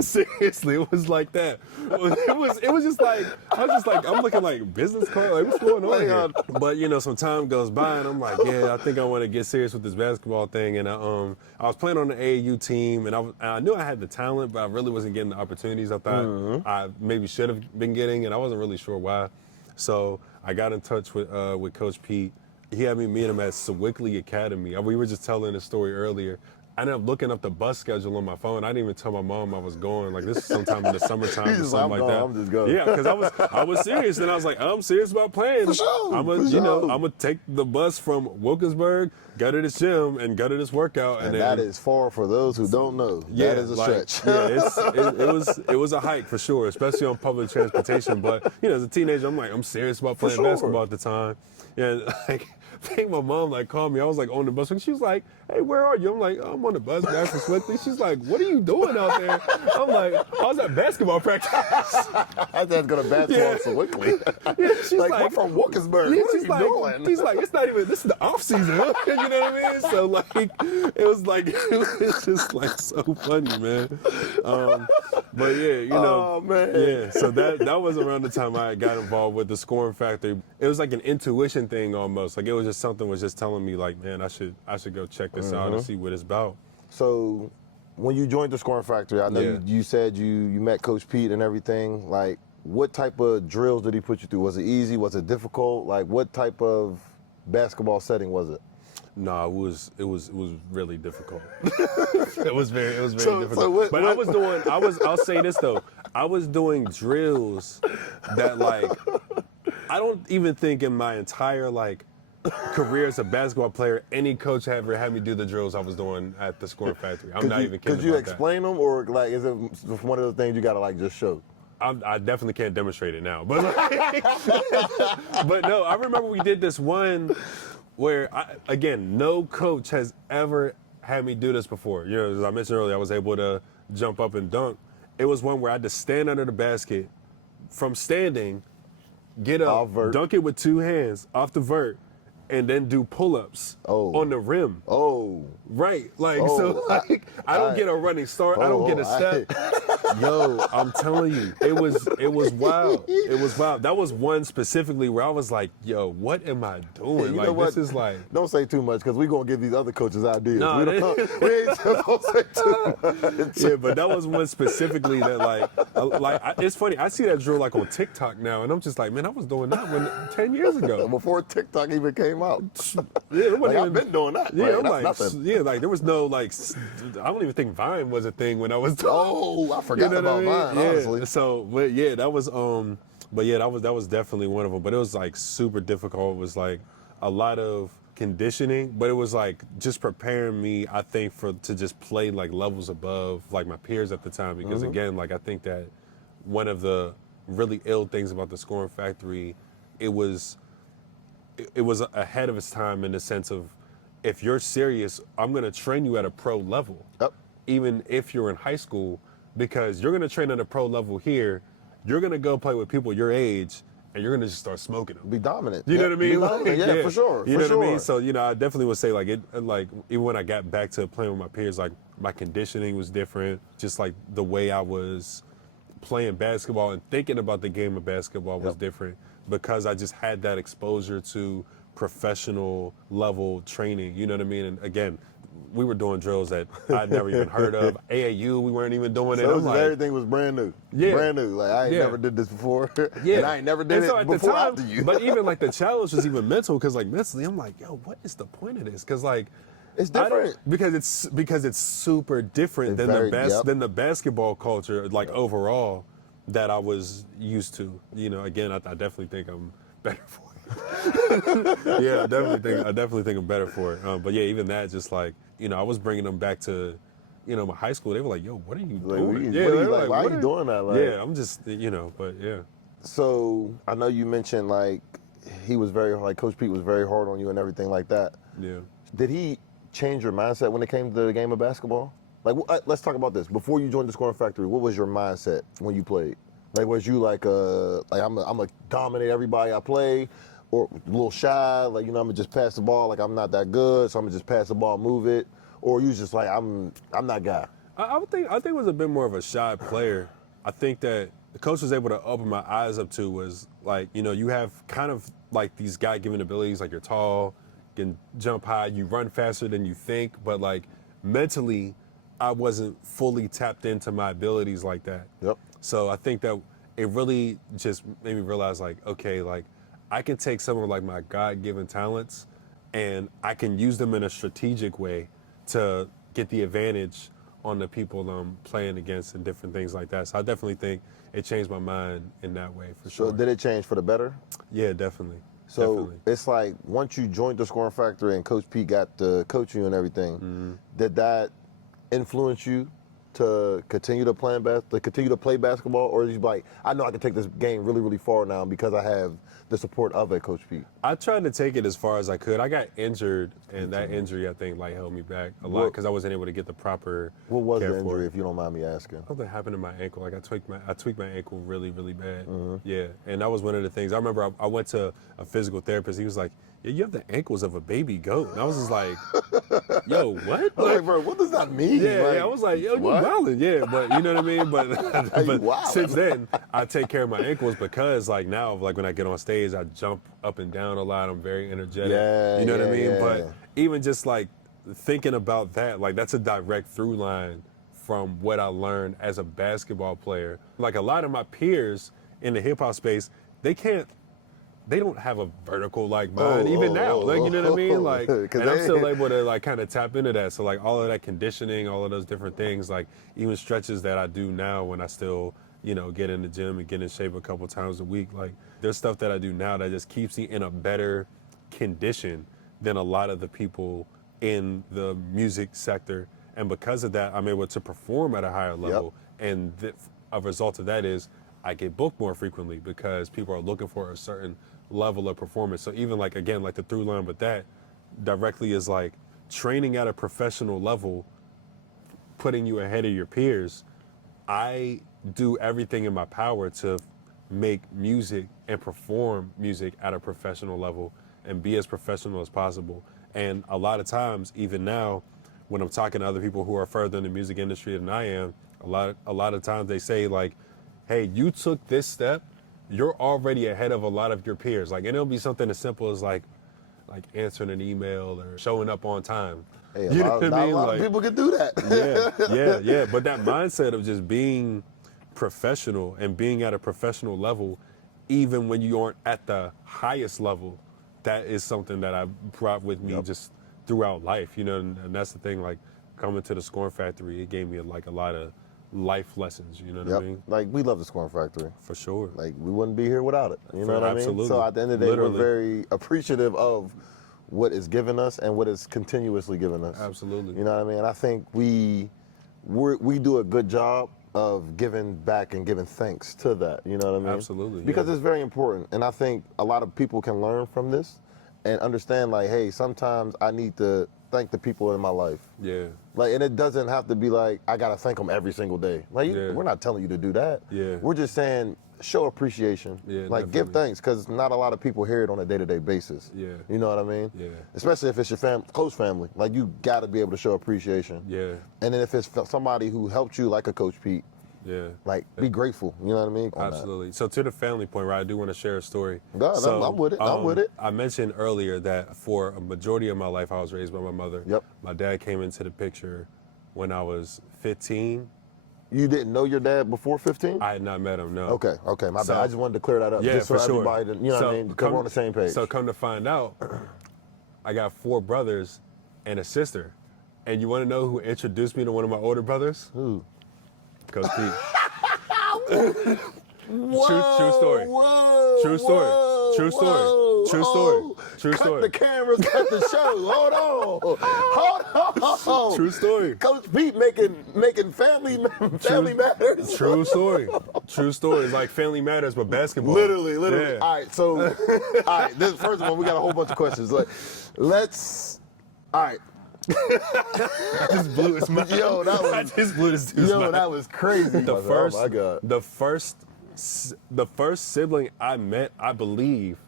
Seriously, it was like that. It was just like I was just like I'm looking like business card. Like what's going on here? But some time goes by and I'm like, yeah, I think I want to get serious with this basketball thing. And I was playing on the AAU team and I knew I had the talent, but I really wasn't getting the opportunities I thought I maybe should have been getting, and I wasn't really sure why. So I got in touch with Coach Pete. He had me meet him at Sewickley Academy. We were just telling the story earlier. I ended up looking up the bus schedule on my phone. I didn't even tell my mom I was going. Like, this is sometime in the summertime or something like that. I'm just going. Yeah, because I was serious, and I was like, I'm serious about playing. For sure. I'm gonna take the bus from Wilkinsburg, go to this gym, and go to this workout. And that is far for those who don't know. Yeah, that is a stretch. Yeah, it was a hike for sure, especially on public transportation. But as a teenager, I'm serious about playing basketball at the time. Yeah, like. I think my mom called me. I was on the bus and she was like, "Hey, where are you?" I'm like, "I'm on the bus back from Sewickley." She's like, "What are you doing out there?" I'm like, "I was at basketball practice." I was going to basketball in Sewickley. Yeah, she's we're from Wilkinsburg. Yeah, what are you doing? She's like, "It's not even. This is the off season." You know what I mean? So it was just so funny, man. But yeah, Oh man. Yeah. So that was around the time I got involved with the Scoring Factory. It was like an intuition thing almost. Like it was just something was just telling me like, man, I should go check this out and see what it's about. So when you joined the Scoring Factory, I know you said you met Coach Pete and everything. Like, what type of drills did he put you through? Was it easy? Was it difficult? Like, what type of basketball setting was it? No, it was really difficult. it was very difficult. So I'll say this though. I was doing drills that I don't even think in my entire career as a basketball player, any coach ever had me do the drills I was doing at the Scoring Factory. I'm not even kidding. Could you about explain them, or like is it one of those things you gotta like just show? I definitely can't demonstrate it now, but but no, I remember we did this one where again, no coach has ever had me do this before. You know, as I mentioned earlier, I was able to jump up and dunk. It was one where I had to stand under the basket from standing, get up, dunk it with 2 hands off the vert, and then do pull-ups on the rim. Right. Like, so like, I don't get a running start. I don't get a step. Yo, I'm telling you, it was wild. It was wild. That was one specifically where I was like, yo, what am I doing? You like, know what? This is like. Don't say too much, because we're going to give these other coaches ideas. No, we ain't supposed to say too much. Yeah, but that was one specifically that it's funny. I see that drill like on TikTok now, and I'm just like, man, I was doing that 10 years ago. Before TikTok even came out. Yeah, like, I've been doing that. Yeah, like, I'm like, nothing. yeah, like there was no like, I don't even think Vine was a thing when I was. I forgot about Vine. Honestly. So, but yeah, that was that was definitely one of them. But it was like super difficult. It was like a lot of conditioning, but it was like just preparing me, I think, to just play like levels above like my peers at the time. Because again, like I think that one of the really ill things about the Scoring Factory, it was ahead of its time in the sense of, if you're serious, I'm going to train you at a pro level, even if you're in high school, because you're going to train at a pro level here. You're going to go play with people your age, and you're going to just start smoking them. Be dominant. You know what I mean? Like, yeah, for sure. You know what I mean? So, you know, I definitely would say, like, even when I got back to playing with my peers, like, my conditioning was different. Just like the way I was playing basketball and thinking about the game of basketball was different, because I just had that exposure to professional level training, you know what I mean? And again, we were doing drills that I'd never even heard of. AAU, we weren't even doing it. So everything was brand new. Yeah. Brand new. Like, I ain't never did this before. Yeah. And I ain't never did it before after you. But even like the challenge was even mental, because like mentally I'm like, yo, what is the point of this? Because like, it's different. Because it's super different than the basketball culture, like overall, that I was used to. You know, again, I definitely think I'm better for it. Yeah, I definitely think I'm better for it. But yeah, even that, just like, you know, I was bringing them back to, you know, my high school. They were like, yo, what are you doing? Why are you doing that? Like, yeah, I'm just, you know, but yeah. So I know you mentioned like he was Coach Pete was very hard on you and everything like that. Yeah. Did he change your mindset when it came to the game of basketball? Like, let's talk about this. Before you joined the Scoring Factory, what was your mindset when you played? Like, was you like I'm gonna dominate everybody I play, or a little shy, like, you know, I'm gonna just pass the ball, like I'm not that good, so I'm gonna just pass the ball, move it, or you just like I'm that guy? I think it was a bit more of a shy player. I think that the coach was able to open my eyes up to was like, you know, you have kind of like these God-given abilities, like you're tall, you can jump high, you run faster than you think, but like mentally, I wasn't fully tapped into my abilities like that. Yep. So I think that it really just made me realize, like, okay, like I can take some of like my God-given talents and I can use them in a strategic way to get the advantage on the people I'm playing against and different things like that. So I definitely think it changed my mind in that way, for sure. So did it change for the better? Yeah, definitely. So definitely. It's like once you joined the Scoring Factory and Coach Pete got to coach you and everything, did that influence you to continue to play basketball, or is you like, I know I can take this game really, really far now because I have the support of a Coach Pete? I tried to take it as far as I could. I got injured, and that injury, I think, like held me back a lot because I wasn't able to get the proper What was care the for injury, it. if you don't mind me asking? Something happened to my ankle. Like I tweaked my ankle really, really bad. Yeah, and that was one of the things. I remember I went to a physical therapist. He was like, yeah, you have the ankles of a baby goat. And I was just like, yo, what? Like, bro, what does that mean? Yeah, like, I was like, yo, you wildin'. Yeah, but you know what I mean? But since then, I take care of my ankles because like now, like when I get on stage, I jump up and down a lot. I'm very energetic. Yeah, you know what I mean? yeah. But even just like thinking about that, like that's a direct through line from what I learned as a basketball player. Like a lot of my peers in the hip hop space, they don't have a vertical like mine even now. Like, you know what I mean? Like, and I'm still able to like kind of tap into that. So like all of that conditioning, all of those different things, like even stretches that I do now when I still, you know, get in the gym and get in shape a couple times a week. Like there's stuff that I do now that just keeps me in a better conditioned than a lot of the people in the music sector. And because of that, I'm able to perform at a higher level. Yep. And a result of that is I get booked more frequently because people are looking for a certain level of performance. So even like, again, like the through line with that directly is like training at a professional level, putting you ahead of your peers. I do everything in my power to make music and perform music at a professional level and be as professional as possible. And a lot of times, even now, when I'm talking to other people who are further in the music industry than I am, a lot of times they say like, hey, you took this step, you're already ahead of a lot of your peers. Like, and it'll be something as simple as like answering an email or showing up on time. Hey, you know what I mean? A lot of people can do that. Yeah. But that mindset of just being professional and being at a professional level, even when you aren't at the highest level, that is something that I brought with me just throughout life, you know, and that's the thing, like coming to the Scorn Factory, it gave me like a lot of life lessons, you know what I mean? Like, we love the Scorn Factory. For sure. Like, we wouldn't be here without it, you know what I mean? Absolutely. So at the end of the day, we're very appreciative of what is given us and what is continuously given us. Absolutely. You know what I mean? And I think we do a good job of giving back and giving thanks to that, you know what I mean? Absolutely. Because it's very important, and I think a lot of people can learn from this and understand, like, hey, sometimes I need to thank the people in my life. Yeah. Like, and it doesn't have to be like, I gotta thank them every single day. Like, we're not telling you to do that. Yeah. We're just saying, show appreciation. Yeah, like, definitely. give thanks, because not a lot of people hear it on a day-to-day basis. Yeah. You know what I mean? Yeah. Especially if it's your close family. Like, you gotta be able to show appreciation. Yeah. And then if it's somebody who helped you, like a Coach Pete, like, be grateful. You know what I mean? Absolutely. So to the family point, right, I do want to share a story. God, so, I'm with it. I'm with it. I mentioned earlier that for a majority of my life, I was raised by my mother. Yep. My dad came into the picture when I was 15. You didn't know your dad before 15? I had not met him, no. Okay, my bad. I just wanted to clear that up. Yeah, just so for sure. everybody, you know what I mean? Because we're on the same page. So come to find out, I got 4 brothers and a sister. And you want to know who introduced me to one of my older brothers? Who? Coach Pete. Whoa, True story. Whoa, True story. Whoa, True story. Whoa, True story. True cut story. The cameras, cut the show. Hold on. True story. Coach Pete making family matters. True story. True story. It's like Family Matters, but basketball. Literally. Yeah. All right, so, all right. First of all, we got a whole bunch of questions. Like, all right. I just blew his mind. Yo, that was. I just blew this dude's mind. That was crazy. Oh my God. The first sibling I met, I believe,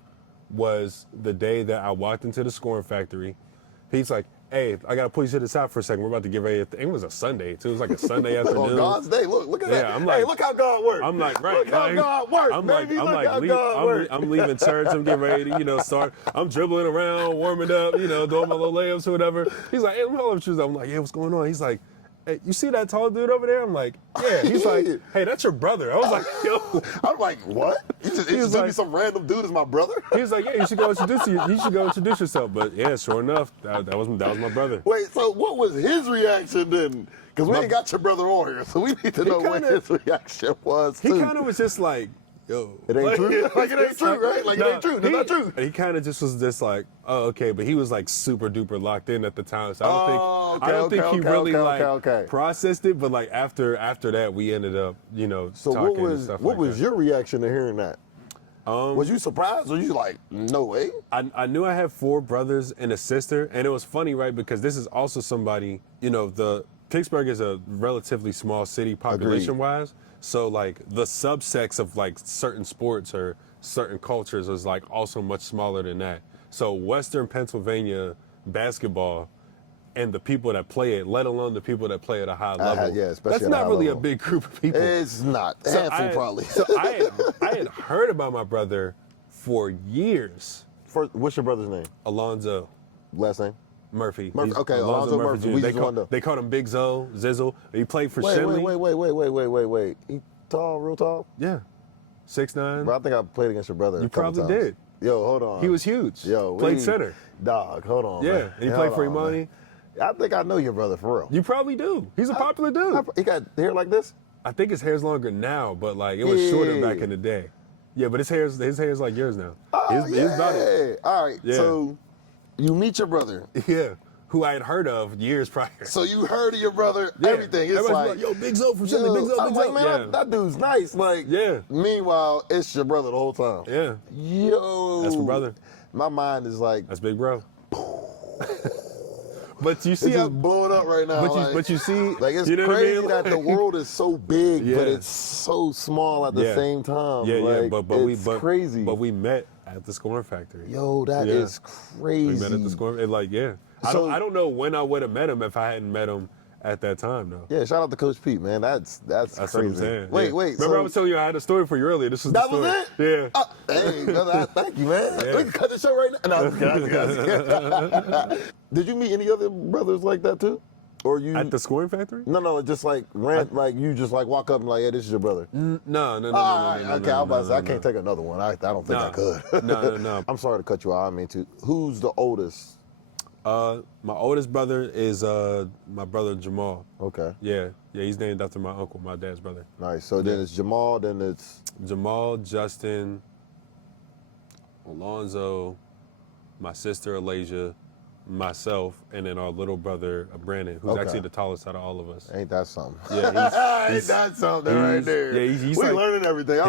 was the day that I walked into the Scorn Factory. He's like, hey, I got to pull you to the side for a second. We're about to get ready. It was a Sunday, too. It was like a Sunday afternoon. On God's day. Look at that. I'm like, hey, look how God works. I'm like, right. Look how God works, I'm leaving church. I'm getting ready to, start. I'm dribbling around, warming up, doing my little layups or whatever. He's like, hey, let me hold up shoes. I'm like, yeah, what's going on? He's like, hey, you see that tall dude over there? I'm like, yeah. He's like, hey, that's your brother. I was like, yo. I'm like, what? You just like, me some random dude as my brother? He was like, yeah, you should go introduce yourself. But yeah, sure enough, that was my brother. Wait, so what was his reaction then? Because we ain't got your brother on here, so we need to know what his reaction was. He kind of was just like, yo. It ain't true? Like, it ain't true, right? Like, it ain't true. It's not true. He kind of just was just like, oh, okay. But he was like super duper locked in at the time. So I don't think he really processed it. But like after that, we ended up, so talking and stuff what was your reaction to hearing that? Was you surprised or you like, no way? I knew I had 4 brothers and a sister. And it was funny, right? Because this is also somebody, the Pittsburgh is a relatively small city population-wise. So like the subsects of like certain sports or certain cultures is like also much smaller than that. So Western Pennsylvania basketball and the people that play it, let alone the people that play at a high level, that's not really a big group of people. It's not. A handful probably. So I had heard about my brother for years. What's your brother's name? Alonzo. Last name? Murphy. Okay, Alonzo Murphy. They called him Big Zizzle. He played for Shenley. Wait. He tall, real tall? Yeah. 6'9". Bro, I think I played against your brother. You probably did. Yo, hold on. He was huge. Yo, played center. Dog, hold on. Yeah, man. and he played for Imani. I think I know your brother for real. You probably do. He's a popular dude. He got hair like this? I think his hair's longer now, but like it was shorter back in the day. Yeah, but his hair's like yours now. Oh, His about it. All right. Yeah. So you meet your brother. Yeah. Who I had heard of years prior. So you heard of your brother, Yeah. everything. It's Everybody's like, yo, Big Zo from Philly, Big Zo, I'm Big like, Zo. man, Yeah. that dude's nice. Like, Yeah. Meanwhile, it's your brother the whole time. Yeah. Yo. That's my brother. My mind is like, That's Big Bro. But you see it's how, just blowing up right now. but you see, like it's you know crazy what I mean? that the world is so big, Yeah. but it's so small at the Yeah. same time. Yeah, yeah, like, it's crazy. But we met at the Scoring Factory. Yo, that Yeah. is crazy. We met at the Scoring. And like, yeah. So- I don't know when I would have met him if I hadn't met him at that time, though. Yeah, shout out to Coach Pete, man. That's That's crazy. what I'm saying. Wait, Yeah. wait. Remember I was telling you I had a story for you earlier. This was that the story. was it? Yeah. Hey, brother, thank you, man. Yeah. We can cut the show right now. No, did you meet any other brothers like that too, or you At the Scoring Factory? No, just like like you just like walk up and like, yeah, this is your brother. No. All right, okay, I was about to say, I can't take another one. I don't think I Nah. could. No. I'm sorry to cut you off. I mean, who's the oldest? My oldest brother is my brother Jamal. Okay, Yeah, he's named after my uncle, my dad's brother. nice. So then it's Jamal. Then it's Jamal, Justin, Alonzo, my sister Alasia, myself, and then our little brother Brandon, who's Okay. actually the tallest out of all of us. ain't that something? Yeah, Ain't that something right he's- there? yeah, he's we like- learning everything.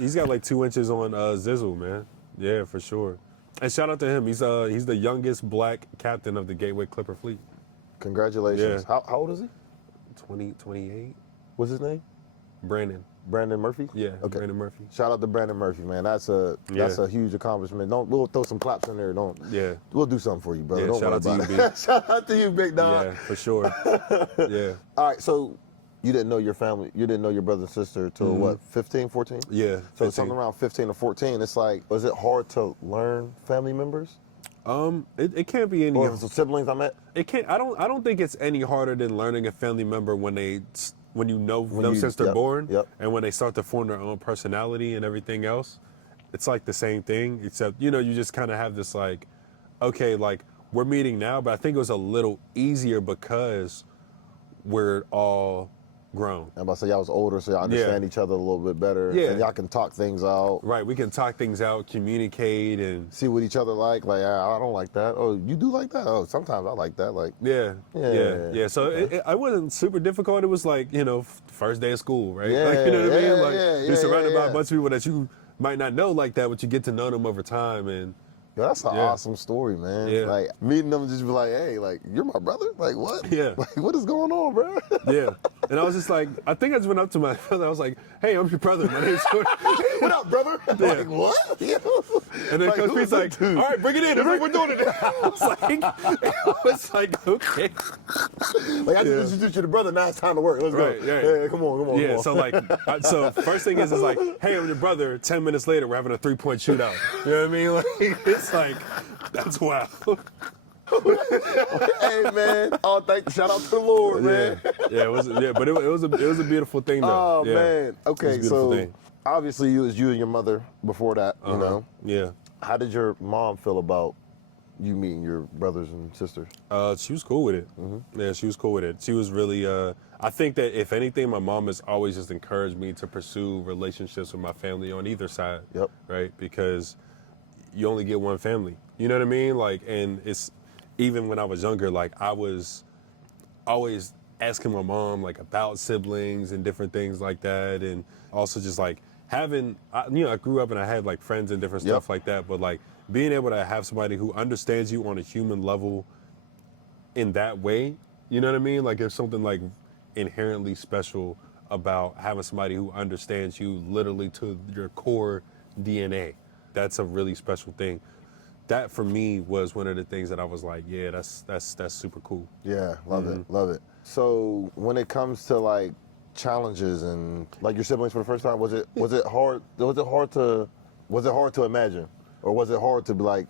He's got like 2 inches on Zizzle, man. Yeah, for sure. And shout out to him. He's the youngest black captain of the Gateway Clipper fleet. Congratulations. Yeah. How old is he? 28. What's his name? Brandon. Brandon Murphy? Yeah, Okay. Brandon Murphy. Shout out to Brandon Murphy, man. That's a huge accomplishment. We'll throw some claps in there. Yeah. We'll do something for you, brother. Yeah, Don't shout worry out to about you, it. Big. Shout out to you, big dog. Yeah, for sure. Yeah. All right, so you didn't know your family, you didn't know your brother and sister till what, 15, 14? Yeah. So 15. something around 15 or 14. It's like, was it hard to learn family members? It can't be any. Or siblings, I meant? It can't. I don't think it's any harder than learning a family member when you know them since they're born, and when they start to form their own personality and everything else. It's like the same thing, except you just kind of have this like, okay, like we're meeting now, but I think it was a little easier because we're all grown. I'm about to say y'all was older, so y'all understand each other a little bit better. Yeah. And y'all can talk things out. Right, we can talk things out, communicate, and See what each other like. Like, I don't like that. Oh, you do like that? Oh, sometimes I like that. Like, yeah. Yeah. So it wasn't super difficult. It was like first day of school, right? Yeah, Like, you know what I mean? yeah, Like yeah, you're surrounded by yeah. a bunch of people that you might not know like that, but you get to know them over time, and yo, that's an Yeah. awesome story, man. Yeah. Like meeting them, just be like, hey, like you're my brother. Like what? Yeah. Like what is going on, bro? yeah. And I was just like, I think I just went up to my brother. I was like, hey, I'm your brother. My name's Jordan. What up, brother? Like what? And then Like, Coach who Pete's is like, that dude? all right, bring it in. It's like we're doing it. I was like, okay. Like I just introduced you to brother. Now it's time to work. Let's Right, go. right. Yeah, come on. Yeah, so like, so first thing is like, hey, I'm your brother. 10 minutes later, we're having a 3-point shootout. You know what I mean? Like, it's like, that's wild. Hey man, shout out to the Lord, man. Yeah, it was. Yeah, but it was a beautiful thing though. Oh yeah. man. It was Okay, a beautiful so thing. obviously it was you and your mother before that. You know, Yeah. how did your mom feel about you meeting your brothers and sisters? She was cool with it. Yeah, she was cool with it. She was really. I think that if anything, my mom has always just encouraged me to pursue relationships with my family on either side. Yep. Right, because you only get one family. You know what I mean? Like, and it's even when I was younger, like I was always asking my mom like about siblings and different things like that, and also just like having. I grew up and I had like friends and different stuff like that, but like being able to have somebody who understands you on a human level in that way, you know what I mean? Like there's something like inherently special about having somebody who understands you literally to your core DNA. That's a really special thing. That for me was one of the things that I was like, yeah, that's super cool. Yeah, love it. So when it comes to like challenges and like your siblings for the first time, was it hard to imagine, or was it hard to be like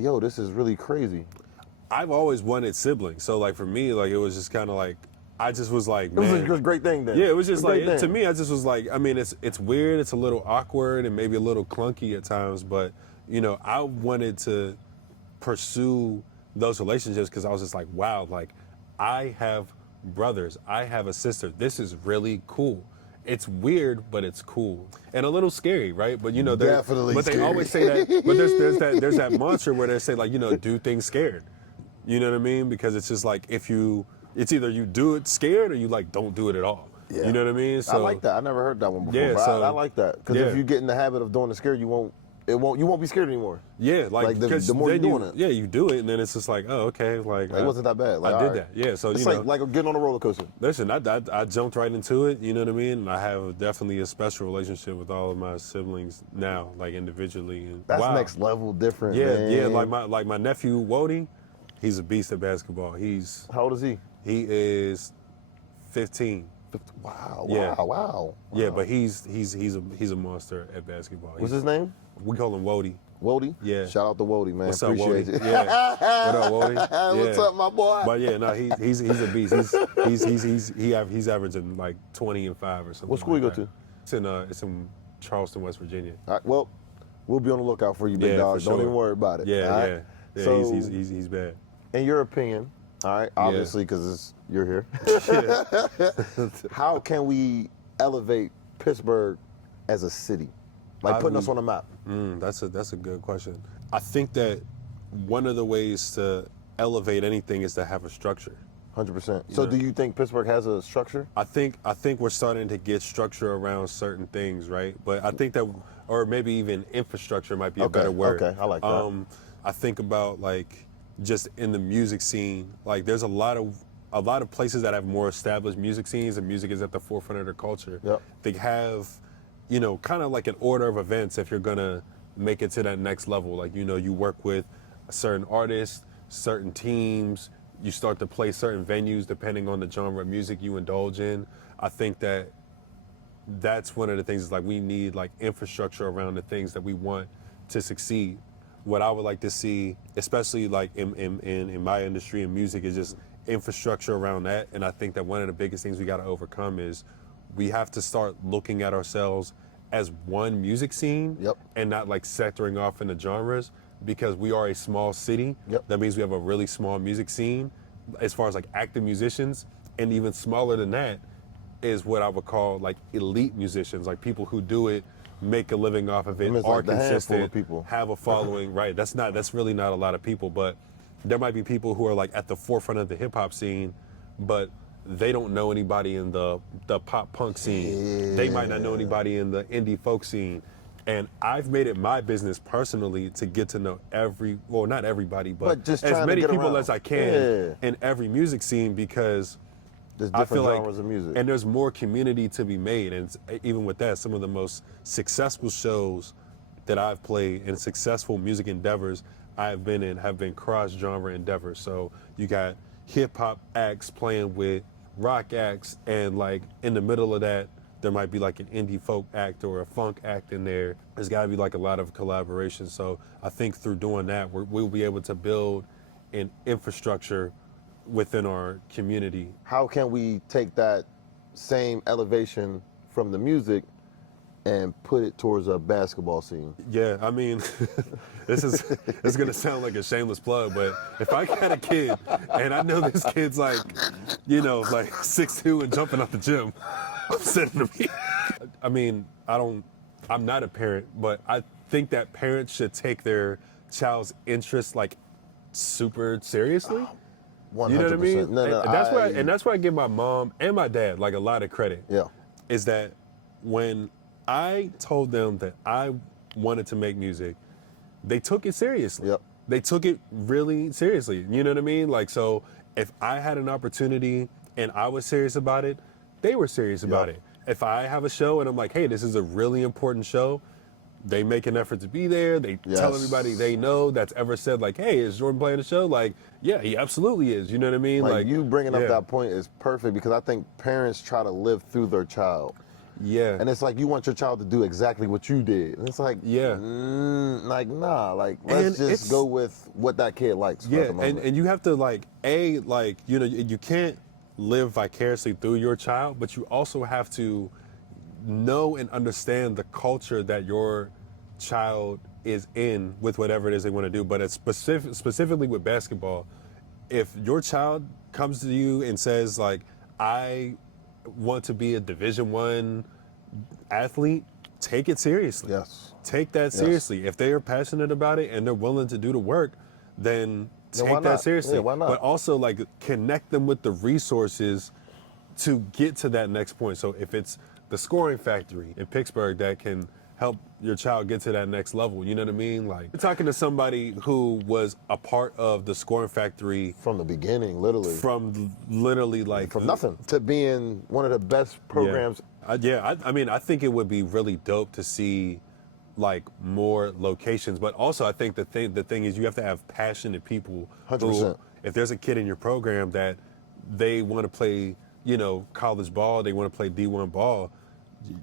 yo, this is really crazy? I've always wanted siblings, so like for me, like it was just kind of like I just was like, It was man. a great thing then. Yeah, it was just a great like, to thing. me, I just was like, I mean, it's weird, it's a little awkward and maybe a little clunky at times, but, I wanted to pursue those relationships because I was just like, wow, like, I have brothers, I have a sister, this is really cool. it's weird, but it's cool and a little scary, right? But Definitely but they scary. always say that. But there's that mantra where they say like, do things scared. You know what I mean? Because it's just like it's either you do it scared or you like don't do it at all. Yeah. You know what I mean? So I like that. I never heard that one before. Yeah, but so- I like that because if you get in the habit of doing the scare, you won't be scared anymore. Yeah, like the more you're doing it. Yeah, you do it, and then it's just like, oh, okay, like It wasn't that bad. Like, I did all right. that. Yeah, so It's you know, like getting on a roller coaster. listen, I jumped right into it. You know what I mean? And I have definitely a special relationship with all of my siblings now, like individually. And That's wow. next level different. Yeah, man. yeah. Like my nephew Wody, he's a beast at basketball. How old is he? He is 15. Wow, Yeah. wow. Yeah, but he's a monster at basketball. What's his name? We call him Wody. Wody? Yeah. Shout out to Wody, man. What's up, Appreciate Wody? it. Yeah. What up, Wody? What's Yeah. up, my boy? But yeah, no, he's a beast. He's averaging like 20 and 5 or something. What school like you go that. It's in Charleston, West Virginia. All right, well, we'll be on the lookout for you, big Yeah, dog. for Don't sure. even worry about it. Yeah, all right? yeah. So, he's bad. in your opinion, all right, obviously, because you're here, how can we elevate Pittsburgh as a city? Like putting us on the map. That's a good question. I think that one of the ways to elevate anything is to have a structure. 100%. So do you think Pittsburgh has a structure? I think we're starting to get structure around certain things, right? But I think that, or maybe even infrastructure might be a better word. Okay, I like that. I think about like just in the music scene, like there's a lot of places that have more established music scenes, and music is at the forefront of their culture. Yep. They have, kind of like an order of events if you're gonna make it to that next level. Like, you work with a certain artist, certain teams, you start to play certain venues depending on the genre of music you indulge in. I think that's one of the things is like we need like infrastructure around the things that we want to succeed. What I would like to see, especially like in my industry in music, is just infrastructure around that. And I think that one of the biggest things we got to overcome is we have to start looking at ourselves as one music scene. Yep. And not like sectoring off into genres, because we are a small city. Yep. That means we have a really small music scene as far as like active musicians, and even smaller than that is what I would call like elite musicians, like people who do it, make a living off of it, It's are like the handful consistent, of people. have a following. Right. That's really not a lot of people, but there might be people who are like at the forefront of the hip hop scene, but they don't know anybody in the pop punk scene. They might not know anybody in the indie folk scene. And I've made it my business personally to get to know not everybody, but just as trying to many get people around. as I can in every music scene, because There's I different feel genres like, of music. and there's more community to be made. And even with that, some of the most successful shows that I've played and successful music endeavors I've been in have been cross-genre endeavors. So you got hip-hop acts playing with rock acts, and like in the middle of that, there might be like an indie folk act or a funk act in there. There's got to be like a lot of collaboration. So I think through doing that, we'll be able to build an infrastructure within our community. How can we take that same elevation from the music and put it towards a basketball scene? Yeah, I mean, it's gonna sound like a shameless plug, but if I got a kid and I know this kid's like 6'2" and jumping out the gym, I'm sending him here. I mean, I'm not a parent, but I think that parents should take their child's interest like super seriously. 100%. You know what I mean? No, and that's why I give my mom and my dad like a lot of credit. Yeah. Is that when I told them that I wanted to make music, they took it seriously. Yep. They took it really seriously. You know what I mean? Like, so if I had an opportunity and I was serious about it, they were serious about it. If I have a show and I'm like, hey, this is a really important show, they make an effort to be there. They tell everybody they know that's ever said like, hey, is Jordan playing the show? Like, yeah, he absolutely is. You know what I mean? Like you bringing up that point is perfect, because I think parents try to live through their child. Yeah. And it's like you want your child to do exactly what you did. And it's like, nah, like let's just go with what that kid likes. Yeah, and you have to you can't live vicariously through your child, but you also have to know and understand the culture that your child is in with whatever it is they want to do. But it's specifically with basketball, if your child comes to you and says like, I want to be a Division I athlete, take it seriously. Yes. Take that seriously. If they are passionate about it and they're willing to do the work, then take that seriously. Yeah, why not? But also like connect them with the resources to get to that next point. So if it's the scoring factory in Pittsburgh that can help your child get to that next level, you know what I mean? Like, you're talking to somebody who was a part of the scoring factory from the beginning, literally. From literally like from nothing to being one of the best programs. I mean, I think it would be really dope to see like more locations, but also I think the thing is you have to have passionate people. 100%. If there's a kid in your program that they want to play, you know, college ball, they want to play D1 ball,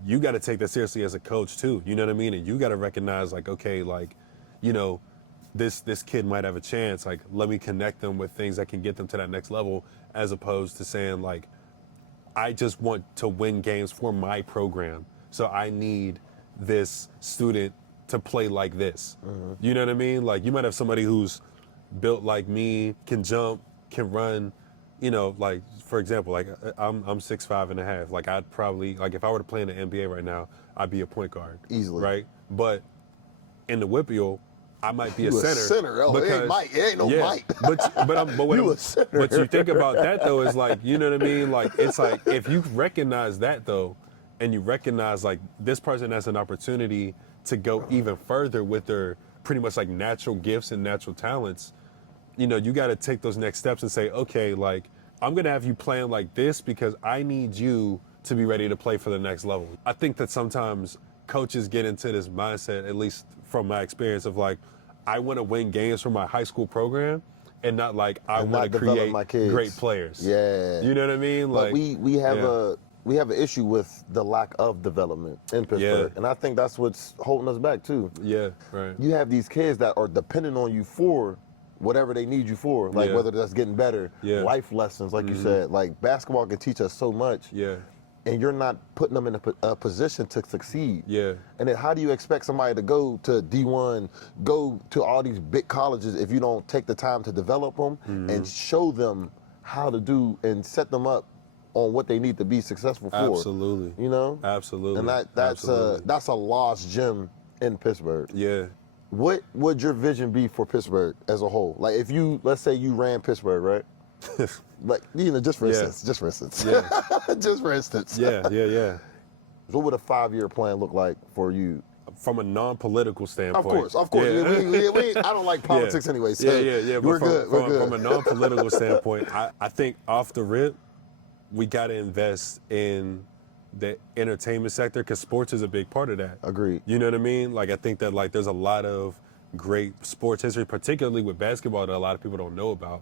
you got to take that seriously as a coach too. You know what I mean? And you got to recognize like, okay, like, you know, this kid might have a chance. Like, let me connect them with things that can get them to that next level, as opposed to saying like, I just want to win games for my program, so I need this student to play like this. You know what I mean? Like, you might have somebody who's built like me, can jump, can run, you know, like, for example, like I'm 6'5.5". Like, I'd probably, like, if I were to play in the NBA right now, I'd be a point guard. Easily. Right? But in the Whippeal, I might be a You center. Center. Oh, it ain't no Mike. But you think about that though, is like, you know what I mean? Like, it's like, if you recognize that though, and you recognize like this person has an opportunity to go even further with their pretty much like natural gifts and natural talents, you know, you got to take those next steps and say, okay, like, I'm going to have you playing like this because I need you to be ready to play for the next level. I think that sometimes coaches get into this mindset, at least from my experience, of like, I want to win games for my high school program, and not like I want to create great players. Yeah. You know what I mean? Like, but we have an issue with the lack of development in Pittsburgh, and I think that's what's holding us back too. Yeah, right. You have these kids that are dependent on you for whatever they need you for, like whether that's getting better, life lessons, like you said. Like, basketball can teach us so much. Yeah. And you're not putting them in a position to succeed. Yeah. And then how do you expect somebody to go to D1, go to all these big colleges if you don't take the time to develop them and show them how to do and set them up on what they need to be successful for? Absolutely. You know? Absolutely. And that's a lost gem in Pittsburgh. Yeah. What would your vision be for Pittsburgh as a whole? Like, if you, let's say you ran Pittsburgh, right? Like, you know, just for instance. Yeah. Just for instance. Yeah. What would a 5-year plan look like for you? From a non-political standpoint. Of course. Yeah. I don't like politics anyway, so We're good. From a non-political standpoint, I think off the rip, we got to invest in the entertainment sector, because sports is a big part of that. Agreed. You know what I mean? Like, I think that like there's a lot of great sports history, particularly with basketball, that a lot of people don't know about.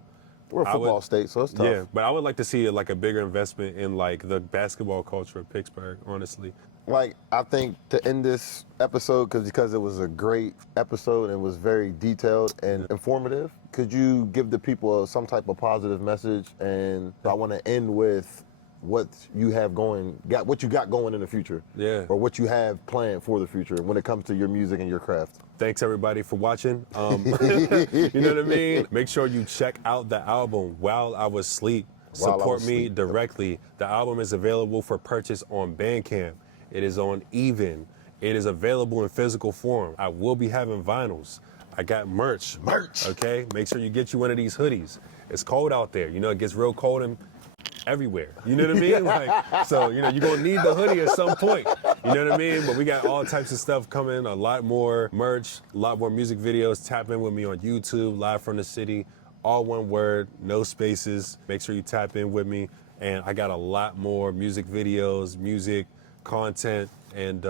We're a football state, so it's tough. Yeah, but I would like to see like a bigger investment in like the basketball culture of Pittsburgh, honestly. Like, I think to end this episode, because it was a great episode and was very detailed and informative, could you give the people some type of positive message? And I want to end with what you have what you got going in the future. Yeah. Or what you have planned for the future when it comes to your music and your craft. Thanks everybody for watching. You know what I mean? Make sure you check out the album While I Was Asleep. Support me directly. The album is available for purchase on Bandcamp. It is on Even. It is available in physical form. I will be having vinyls. I got merch. Okay? Make sure you get you one of these hoodies. It's cold out there. You know, it gets real cold and everywhere. You know what I mean? Like, so, you know, you're going to need the hoodie at some point. You know what I mean? But we got all types of stuff coming, a lot more merch, a lot more music videos. Tap in with me on YouTube, Live from the City, all one word, no spaces. Make sure you tap in with me. And I got a lot more music videos, music, content, and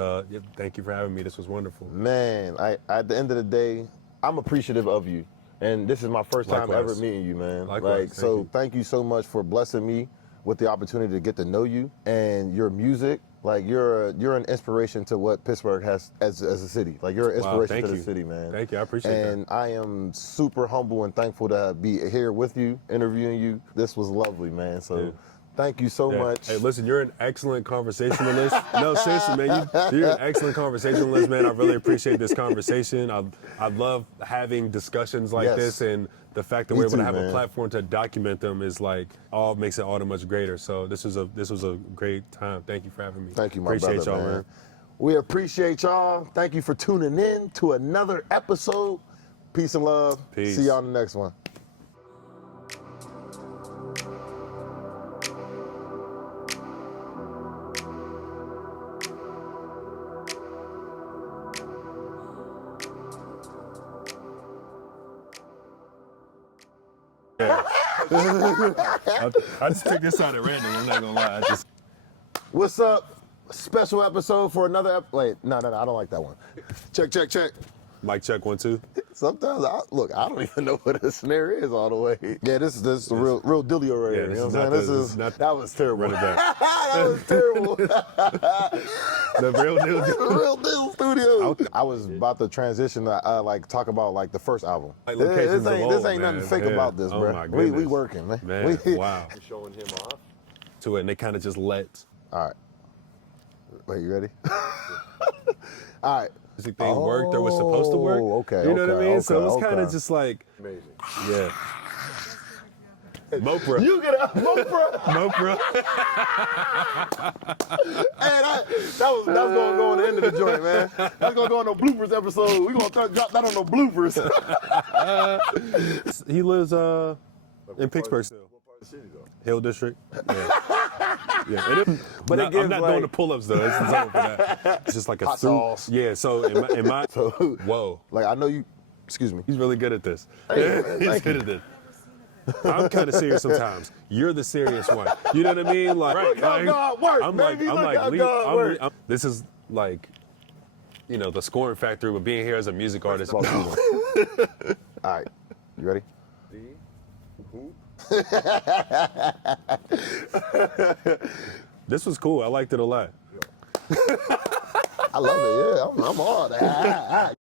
thank you for having me. This was wonderful. Man, at the end of the day, I'm appreciative of you. And this is my first time ever meeting you, man. Likewise. Thank you so much for blessing me with the opportunity to get to know you and your music. Like, you're an inspiration to what Pittsburgh has as a city. Like, you're an inspiration to the city, man. Thank you, I appreciate that. And I am super humble and thankful to be here with you, interviewing you. This was lovely, man. So thank you so much. Hey, listen, you're an excellent conversationalist. No, seriously, man, you're an excellent conversationalist, man. I really appreciate this conversation. I love having discussions like this, and the fact that Me we're able too, to have man. a platform to document them is like makes it all the much greater. So this was a great time. Thank you for having me. Thank you, my Appreciate brother, y'all, man. We appreciate y'all. Thank you for tuning in to another episode. Peace and love. Peace. See y'all in the next one. Yeah. I just took this out at random. I'm not gonna lie. What's up? Special episode for another wait, no, I don't like that one. Check. Mic check 1 2. Sometimes I don't even know what a snare is all the way. Yeah, this is the real dealio right here. You know what I'm saying? That was terrible. Run it back. That was terrible. The real deal. The real deal studio. I was about to transition to like talk about like the first album. Like This locations ain't alone, nothing man. fake Yeah. about this, Oh bro. my We goodness. working, man. Man, We- wow. Showing him off. To it, and they kind of just let All right. Wait, you ready? All right. music thing worked or was supposed to work. Okay. You know what I mean? So it was kind of okay. just like, Amazing. yeah. Mopra. You get a Mopra. Mopra. Hey, that was going to go on the end of the joint, man. That's going to go on the bloopers episode. We're going to drop that on the bloopers. He lives in Pittsburgh still. What part of the city, though? Hill District. Yeah. And it, But it I'm gives, not like- doing the pull-ups though. It's over for that. It's just like a Hot sauce. Yeah. So in my So, whoa, like, I know you, excuse me. he's really good at this. Hey, He's thank good at this. I'm kind of serious sometimes. You're the serious one. You know what I mean? Like, Look how God works, baby. Look how God works. this is like, you know, the scoring factory with being here as a music artist. All right. You ready? D. Who? This was cool. I liked it a lot. I love it, yeah. I'm all that.